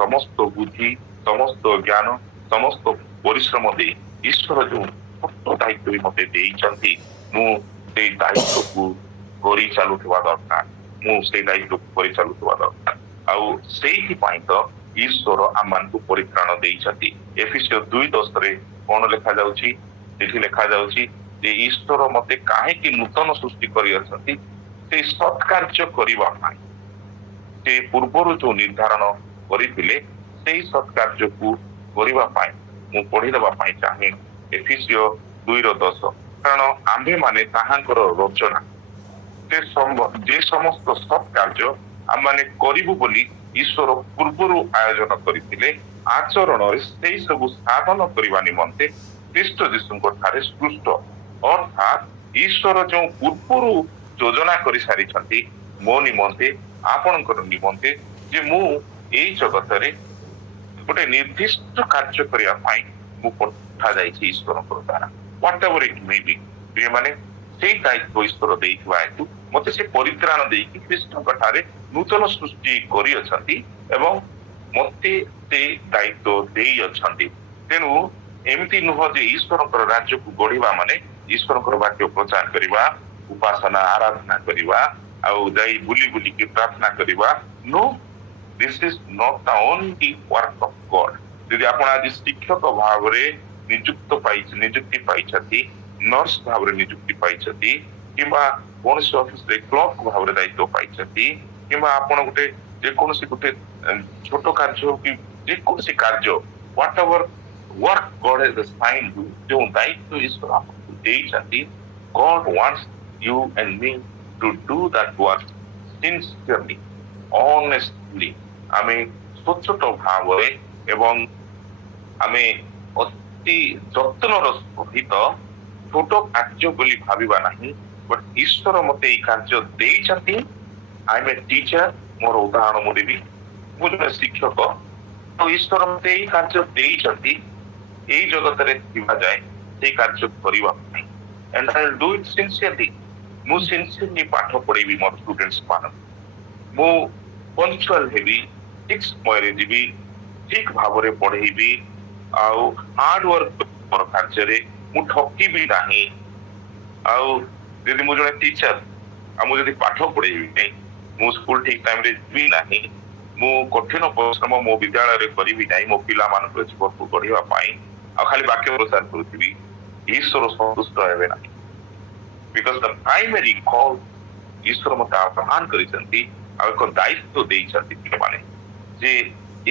ସମସ୍ତ ବୁଦ୍ଧି, ସମସ୍ତ ଜ୍ଞାନ, ସମସ୍ତ ପରିଶ୍ରମ ଦେଇ ଈଶ୍ୱର ଯୋଉ ଛୋଟ ଦାୟିତ୍ୱ ବି ମତେ ଦେଇଛନ୍ତି, ମୁଁ ସେଇ ଦାୟିତ୍ୱକୁ କରିଚାଲୁଥିବା ଦରକାର, ମୁଁ ସେଇ ଦାୟିତ୍ୱକୁ କରିଚାଲୁଥିବା ଦରକାର। ଆଉ ସେଇଥିପାଇଁ ତ ଈଶ୍ୱର ଆମମାନଙ୍କୁ ପରିତ୍ରାଣ ଦେଇଛନ୍ତି। ଏଫେସୀୟ 2:10 କଣ ଲେଖାଯାଉଛି? ସେଠି ଲେଖାଯାଉଛି ଯେ ଈଶ୍ୱର ମତେ କାହିଁକି ନୂତନ ସୃଷ୍ଟି କରିଅଛନ୍ତି, ସେଇ ସତ୍କାର୍ଯ୍ୟ କରିବା ପାଇଁ। ସେ ପୂର୍ବରୁ ଯୋଉ ନିର୍ଦ୍ଧାରଣ କରିଥିଲେ ସେଇ ସତ୍କାର୍ଯ୍ୟକୁ କରିବା ପାଇଁ ମୁଁ ପଢିଦେବା ପାଇଁ ଚାହେଁ ଏଫେସୀୟ 2:10। କାରଣ ଆମ୍ଭେମାନେ ତାହାଙ୍କର ରଚନା, ଯେ ସମସ୍ତ ସତ୍ କାର୍ଯ୍ୟ ଆମମାନେ କରିବୁ ବୋଲି ଈଶ୍ୱର ପୂର୍ବରୁ ଆୟୋଜନ କରିଥିଲେ, ଆଚରଣରେ ସେଇ ସବୁ ସାଧନ କରିବା ନିମନ୍ତେ ଖ୍ରୀଷ୍ଟ ଯୀଶୁଙ୍କ ଠାରେ ସୃଷ୍ଟ। ଅର୍ଥାତ୍ ଈଶ୍ୱର ଯୋଉ ପୂର୍ବରୁ ଯୋଜନା କରିସାରିଛନ୍ତି ମୋ ନିମନ୍ତେ, ଆପଣଙ୍କର ନିମନ୍ତେ, ଯେ ମୁଁ ଏଇ ଜଗତରେ ଗୋଟେ ନିର୍ଦ୍ଦିଷ୍ଟ କାର୍ଯ୍ୟ କରିବା ପାଇଁ ମୁଁ ପଠାଯାଇଛି ଈଶ୍ୱରଙ୍କର ଦ୍ୱାରା, ହ୍ୱାଟ ଏଭର ଇଟ୍ ମେ ବି। ପ୍ରିୟମାନେ, ସେଇ ଦାୟିତ୍ୱ ଈଶ୍ୱର ଦେଇଥିବା ହେତୁ ମତେ ସେ ପରିତ୍ରାଣ ଦେଇକି ଖ୍ରୀଷ୍ଟଙ୍କ ଠାରେ ନୂତନ ସୃଷ୍ଟି କରିଅଛନ୍ତି ଏବଂ ମତେ ସେ ଦାୟିତ୍ୱ ଦେଇଅଛନ୍ତି। ତେଣୁ ଏମିତି ନୁହଁ ଯେ ଈଶ୍ୱରଙ୍କର ରାଜ୍ୟକୁ ଗଢିବା ମାନେ ଈଶ୍ୱରଙ୍କର ବାକ୍ୟ ପ୍ରଚାର କରିବା, ଉପାସନା ଆରାଧନା କରିବା, ଆଉ ଯାଇ ବୁଲି ବୁଲିକି ପ୍ରାର୍ଥନା କରିବା। No, this is not the only work of God. ଯଦି ଆପଣ ଆଜି ଶିକ୍ଷକ ଭାବରେ ନିଯୁକ୍ତି ପାଇଛନ୍ତି, ନର୍ସ ଭାବରେ ନିଯୁକ୍ତି ପାଇଛନ୍ତି, କିମ୍ବା କୌଣସି ଅଫିସରେ କ୍ଲର୍କ ଭାବରେ ଦାୟିତ୍ୱ ପାଇଛନ୍ତି, କିମ୍ବା ଆପଣ ଯେକୌଣସି ଗୋଟେ ଛୋଟ କାର୍ଯ୍ୟ ହଉ କି ଯେକୌଣସି କାର୍ଯ୍ୟ, whatever work God has assigned you, ଯେଉଁ ଦାୟିତ୍ୱ ଈଶ୍ୱର ଆପଣଙ୍କୁ ଦେଇଛନ୍ତି, God wants you and me to do that work sincerely, honestly। ଆମେ ସଚ୍ଚୋଟ ଭାବରେ ଏବଂ ଆମେ ଅତି ଯତ୍ନର ସହିତ ଛୋଟ କାର୍ଯ୍ୟ ବୋଲି ଭାବିବା ନାହିଁ, ବଟ୍ ଈଶ୍ୱର ମତେ ଏଇ କାର୍ଯ୍ୟ ଦେଇଛନ୍ତି। ଆଇ ଏମ୍ ଏ ଟିଚର, ମୋର ଉଦାହରଣ ମୁଁ ଦେବି, ମୁଁ ଜଣେ ଶିକ୍ଷକ, ତ ଈଶ୍ୱର ମତେ ଏଇ କାର୍ଯ୍ୟ ଦେଇଛନ୍ତି ଏଇ ଜଗତରେ ଥିବା ଯାଏ ସେଇ କାର୍ଯ୍ୟ କରିବା ପାଇଁ, and I'll do it sincerely। ମୁଁ ସିନସିୟରଲି ପାଠ ପଢେଇବି ମୋର ଷ୍ଟୁଡେଣ୍ଟସ୍ ମାନଙ୍କୁ, ମୁଁ ପଞ୍ଚୁଆଲ ହେବି, ଠିକ ସମୟରେ ଯିବି, ଠିକ ଭାବରେ ପଢେଇବି, ଆଉ ହାର୍ଡ ୱାର୍କ ମୋର କାର୍ଯ୍ୟରେ ମୁଁ ଠକିବି ନାହିଁ। ଆଉ ଯଦି ମୁଁ ଜଣେ ଟିଚର ଆଉ ମୁଁ ଯଦି ପାଠ ପଢେଇବି ନାହିଁ, ମୁଁ ସ୍କୁଲ ଠିକ ଟାଇମରେ ଯିବି ନାହିଁ, ମୁଁ କଠିନ ପରିଶ୍ରମ ମୋ ବିଦ୍ୟାଳୟରେ କରିବି ନାହିଁ ମୋ ପିଲାମାନଙ୍କର ଜୀବନକୁ ଗଢିବା ପାଇଁ, ଆଉ ଖାଲି ବାକ୍ୟ ପ୍ରଚାର କରୁଥିବି, ଈଶ୍ୱର ସନ୍ତୁଷ୍ଟ ହେବେ ନାହିଁ। ବିକଜ ଦ ପ୍ରାଇମେରୀ କଲ୍, ଈଶ୍ୱର ମତେ ଆହ୍ୱାନ କରିଛନ୍ତି ଆଉ ଏକ ଦାୟିତ୍ୱ ଦେଇଛନ୍ତି ପିଲାମାନେ ଯେ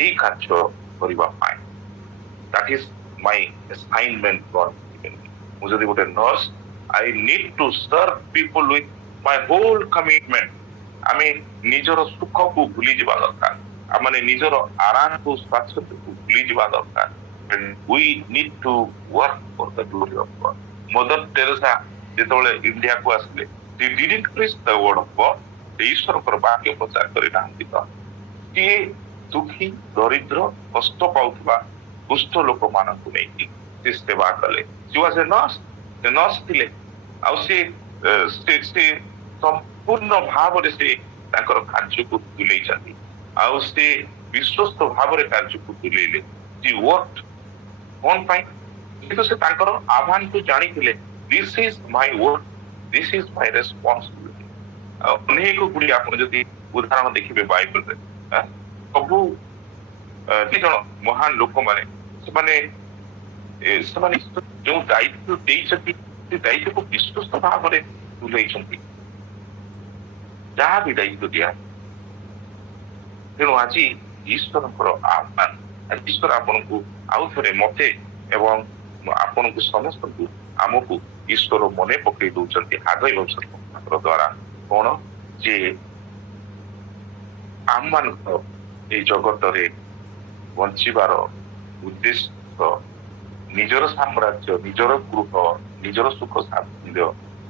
ଏଇ କାର୍ଯ୍ୟ କରିବା ପାଇଁ। That is my assignment God given me. ମୁଁ ଯଦି ଗୋଟେ nurse, I need to serve people with my whole commitment. ଆମେ ନିଜର ସୁଖକୁ ଭୁଲିଯିବା ଦରକାର, ଆମେ ନିଜର ଆରାମକୁ ସ୍ୱାଚ୍ଛନ୍ଦ୍ୟକୁ ଭୁଲିଯିବା ଦରକାର। And we need to work for the glory of God। Mother Teresa ଯେତେବେଳେ ଇଣ୍ଡିଆକୁ ଆସିଲେ, they didn't preach the word of God, ସେ ଈଶ୍ୱରଙ୍କର ବାକ୍ୟ ପ୍ରଚାର କରିନାହାନ୍ତି। ତ ସିଏ ଦୁଃଖୀ, ଦରିଦ୍ର, କଷ୍ଟ ପାଉଥିବା କୁଷ୍ଠ ଲୋକମାନଙ୍କୁ ନେଇକି ସେ ସେବା କଲେ। She was a nurse, ସେ ନର୍ସ ଥିଲେ, ଆଉ ସେ ସମ୍ପୂର୍ଣ୍ଣ ଭାବରେ ସେ ତାଙ୍କର କାର୍ଯ୍ୟକୁ ତୁଲେଇଛନ୍ତି, ଆଉ ସେ ବିଶ୍ୱସ୍ତ ଭାବରେ କାର୍ଯ୍ୟକୁ ତୁଲେଇଲେ। She worked କଣ ପାଇଁ? କିନ୍ତୁ ସେ ତାଙ୍କର ଆହ୍ୱାନକୁ ଜାଣିଥିଲେ, this is my work, this is my responsibility. ଆଉ ଅନେକ ଗୁଡ଼ିଏ ଆପଣ ଯଦି ଉଦାହରଣ ଦେଖିବେ ବାଇବଲରେ, ସବୁ ଦି ଜଣ ମହାନ ଲୋକମାନେ, ସେମାନେ ଯୋଉ ଦାୟିତ୍ୱ ଦେଇଛନ୍ତି ସେ ଦାୟିତ୍ୱକୁ ବିଶ୍ୱସ୍ତ ଭାବରେ ତୁଲେଇଛନ୍ତି, ଯାହା ବି ଦାୟିତ୍ୱ ଦିଆ। ତେଣୁ ଆଜି ଈଶ୍ୱରଙ୍କର ଆହ୍ୱାନ, ଈଶ୍ୱର ଆପଣଙ୍କୁ ଆଉ ଥରେ ମତେ ଏବଂ ଆପଣଙ୍କୁ ସମସ୍ତଙ୍କୁ, ଆମକୁ ଈଶ୍ୱର ମନେ ପକେଇ ଦଉଛନ୍ତି ଆଗଇ ବଂଶର ଦ୍ଵାରା, କଣ ଯେ ଆମମାନଙ୍କର ଏଇ ଜଗତରେ ବଞ୍ଚିବାର ଉଦ୍ଦେଶ୍ୟ ନିଜର ସାମ୍ରାଜ୍ୟ, ନିଜର ଗୃହ, ନିଜର ସୁଖ ସାମ୍ରାଜ୍ୟ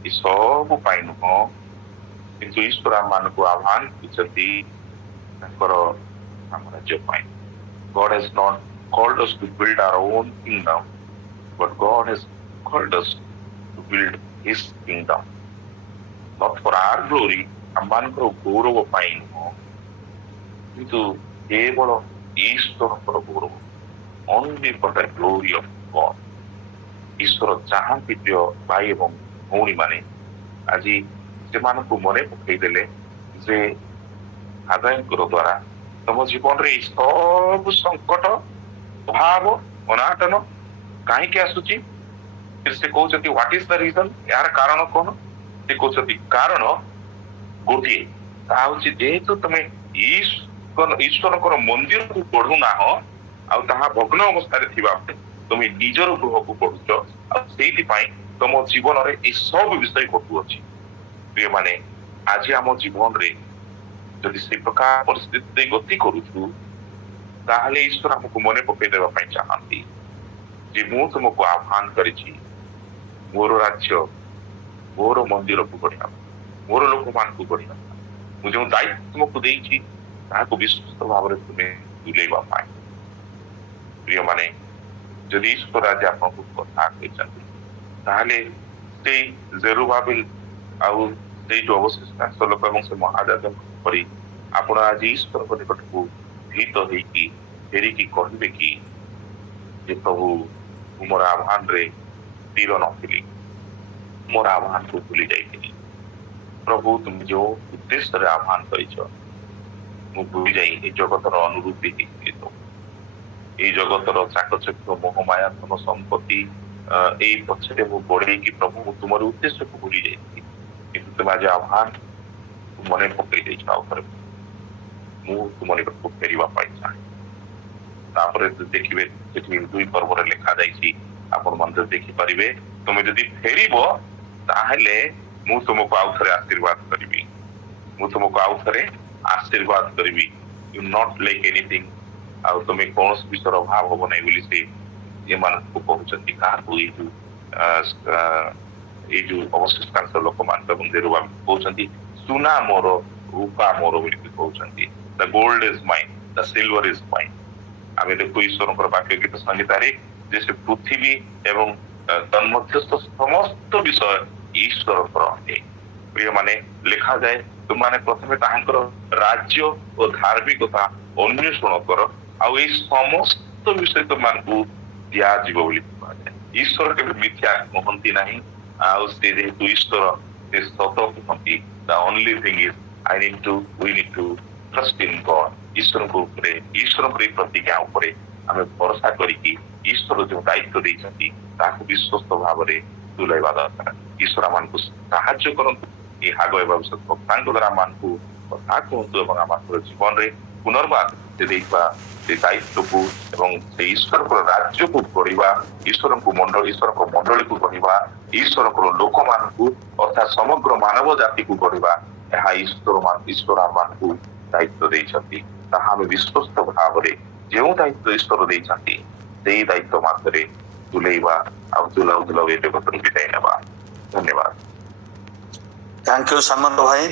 ଏ ସବୁ ପାଇଁ ନୁହଁ, କିନ୍ତୁ ଈଶ୍ୱର ଆମମାନଙ୍କୁ ଆହ୍ୱାନ କରିଛନ୍ତି ତାଙ୍କର ସାମ୍ରାଜ୍ୟ ପାଇଁ। God has not called us to build our own kingdom, but God has called us to build His kingdom, not for our glory, ଆମମାନଙ୍କର ଗୌରବ ପାଇଁ ନୁହଁ, କିନ୍ତୁ କେବଳ ଈଶ୍ୱରଙ୍କର ଗୌରବ, only for the glory of God। ଈଶ୍ୱର ଚାହାନ୍ତି ପ୍ରିୟ ଭାଇ ଏବଂ ଭଉଣୀ ମାନେ, ଆଜି ସେମାନଙ୍କୁ ମନେ ପକେଇ ଦେଲେ ଯେ ଆଦାୟଙ୍କର ଦ୍ଵାରା ତମ ଜୀବନରେ ଏଇ ସବୁ ସଙ୍କଟ, ଅଭାବ, ଅନାଟନ କାହିଁକି ଆସୁଛି? ସେ କହୁଛନ୍ତି ହ୍ୱାଟ ଇଜ ଦ ରିଜନ, ଏହାର କାରଣ କଣ? ସେ କହୁଛନ୍ତି କାରଣ ଗୋଟିଏ, ତାହା ହଉଛି ଯେହେତୁ ତମେ ଈଶ୍ୱରଙ୍କର ମନ୍ଦିରକୁ ପଢୁନାହଁ, ଆଉ ତାହା ଭଗ୍ନ ଅବସ୍ଥାରେ ଥିବା ତମେ ନିଜର ଗୃହକୁ ପଢୁଛ, ଆଉ ସେଇଥିପାଇଁ ତମ ଜୀବନରେ ଏ ସବୁ ବିଷୟ ଘଟୁଅଛି। ପ୍ରିୟମାନେ, ଆଜି ଆମ ଜୀବନରେ ଯଦି ସେ ପ୍ରକାର ପରିସ୍ଥିତି ଗତି କରୁଛୁ, ତାହେଲେ ଈଶ୍ୱର ଆମକୁ ମନେ ପକେଇ ଦେବା ପାଇଁ ଚାହାନ୍ତି ଯେ ମୁଁ ତୁମକୁ ଆହ୍ୱାନ କରିଛି ମୋର ରାଜ୍ୟ, ମୋର ମନ୍ଦିରକୁ ଗଢିବା, ମୋର ଲୋକମାନଙ୍କୁ ଗଢିବା, ମୁଁ ଯେଉଁ ଦାୟିତ୍ୱ ତୁମକୁ ଦେଇଛି ତାହାକୁ ବିଶ୍ୱସ୍ତ ଭାବରେ ତୁମେ ତୁଲେଇବା ପାଇଁ। ପ୍ରିୟମାନେ, ଯଦି ଈଶ୍ୱର ଆଜି ଆପଣଙ୍କୁ କଥା କହିଛନ୍ତି, ତାହେଲେ ସେଇ ଜେରୁବାବେଲ ଆଉ ସେଇ ଯୋଉ ଅବଶିଷ୍ଟ ଲୋକ ଏବଂ ସେ ମହାରାଜାଙ୍କ ପରି ଆପଣ ଆଜି ଈଶ୍ୱରଙ୍କ ନିକଟକୁ ଭୀତ ହେଇକି ଫେରିକି କହିବେ କି ଯେ ପ୍ରଭୁ, ମୁଁ ମୋର ଆହ୍ୱାନରେ ସ୍ଥିର ନଥିଲି, ମୋର ଆହ୍ୱାନକୁ ଭୁଲି ଯାଇଥିଲି। ପ୍ରଭୁ, ତୁମେ ଯୋଉ ଉଦ୍ଦେଶ୍ୟରେ ଆହ୍ୱାନ କରିଛ ମୁଁ ଭୁଲି ଯାଇ ଏଇ ଜଗତର ଅନୁଭୂତି ହେଇଥିଲି, ତ ଏଇ ଜଗତର ଚାକଚକ୍ୟ, ମୋହମାୟା, ଧନ ସମ୍ପତ୍ତି ଏଇ ପଛରେ ମୁଁ ଗୋଡେଇକି ପ୍ରଭୁ ମୁଁ ତୁମର ଉଦ୍ଦେଶ୍ୟକୁ ଭୁଲି ଯାଇଥିଲି। କିନ୍ତୁ ତୁମେ ଆଜି ଆହ୍ୱାନ ମନେ ପକେଇ ଦେଇଛ, ଆଉ ଥରେ ମୁଁ ତୁମ ନିକଟକୁ ଫେରିବା ପାଇଁ ଚାହେଁ। ତାପରେ ଦେଖିବେ ସେଠି 2 ପର୍ବରେ ଲେଖା ଯାଇଛି, ଆପଣ ମଧ୍ୟ ଦେଖିପାରିବେ, ତୁମେ ଯଦି ଫେରିବ ତାହେଲେ ମୁଁ ତୁମକୁ ଆଉ ଥରେ ଆଶୀର୍ବାଦ କରିବି, ମୁଁ ତୁମକୁ ଆଉ ଥରେ ଆଶୀର୍ବାଦ କରିବି। ୟୁ ନଟ୍ ଲେକ୍ ଏନିଥିଙ୍ଗ, ଆଉ ତୁମେ କୌଣସି ବିଷୟର ଅଭାବ ହବ ନାହିଁ ବୋଲି ସେ ଏମାନଙ୍କୁ କହୁଛନ୍ତି କାହାକୁ ଏଇ ଯୋଉ ଅବଶିଷ୍ଟାଂଶ ଲୋକମାନଙ୍କ ମନ୍ଦିରରୁ ଆମେ କହୁଛନ୍ତି ସୁନା ମୋର ରୂପା ମୋର ବୋଲିକି କହୁଛନ୍ତି the gold is mine the silver is mine. ଆମେ ଦେଖୁ ଈଶ୍ୱରଙ୍କର ବାକ୍ୟ ଗୀତ ସଂହିତାରେ ଯେ ସେ ପୃଥିବୀ ଏବଂ ତନ୍ମଧ୍ୟସ୍ଥ ସମସ୍ତ ବିଷୟ ଈଶ୍ୱରଙ୍କର ଅଟେ। ପ୍ରିୟମାନେ ଲେଖାଯାଏ ତୁମାନେ ପ୍ରଥମେ ତାହାଙ୍କର ରାଜ୍ୟ ଓ ଧାର୍ମିକତା ଅନ୍ୱେଷଣ କର ଆଉ ଏଇ ସମସ୍ତ ବିଷୟ ତୁମମାନଙ୍କୁ ଦିଆଯିବ ବୋଲି କୁହାଯାଏ। ଈଶ୍ୱର କେବେ ମିଥ୍ୟା କୁହନ୍ତି ନାହିଁ ଆଉ ସେ ଯେହେତୁ ଈଶ୍ୱର ସେ ସତ କୁହନ୍ତି ଦ only thing is we need to trust in God। ଈଶ୍ୱରଙ୍କ ଉପରେ ଈଶ୍ୱରଙ୍କର ଏଇ ପ୍ରତିଜ୍ଞା ଉପରେ ଆମେ ଭରସା କରିକି ଈଶ୍ୱର ଯୋଉ ଦାୟିତ୍ୱ ଦେଇଛନ୍ତି ତାହାକୁ ବିଶ୍ୱସ୍ତ ଭାବରେ ତୁଲାଇବା ଦରକାର। ଈଶ୍ୱର ଆମମାନଙ୍କୁ ସାହାଯ୍ୟ କରନ୍ତୁ এই ହାଗ ଏବଂ ଭକ୍ତାଙ୍କ ଦ୍ୱାରା ଆମମାନଙ୍କୁ କଥା କୁହନ୍ତୁ ଏବଂ ଆମର ଜୀବନରେ ପୁନର୍ବାର ସେ ଦେଇଥିବା ସେ ଦାୟିତ୍ୱକୁ ଏବଂ ସେ ଈଶ୍ୱରଙ୍କର ରାଜ୍ୟକୁ ଗଢିବା ଈଶ୍ୱରଙ୍କ ମଣ୍ଡଳୀକୁ ଗଢିବା ଈଶ୍ୱରଙ୍କର ଲୋକମାନଙ୍କୁ ଅର୍ଥାତ୍ ସମଗ୍ର ମାନବ ଜାତିକୁ ଗଢିବା ଏହା ଈଶ୍ୱର ଆମମାନଙ୍କୁ ଦାୟିତ୍ୱ ଦେଇଛନ୍ତି। ତାହା ଆମେ ବିଶ୍ୱସ୍ତ ଭାବରେ ଯେଉଁ ଦାୟିତ୍ୱ ଈଶ୍ୱର ଦେଇଛନ୍ତି ସେଇ ଦାୟିତ୍ୱ ମାତ୍ରରେ ତୁଲେଇବା ଆଉ ତୁଲାଉ ଏ ଜଗତରୁ ବିଦାୟ ନେବା। ଧନ୍ୟବାଦ। थैंक यू सन्मत भाई।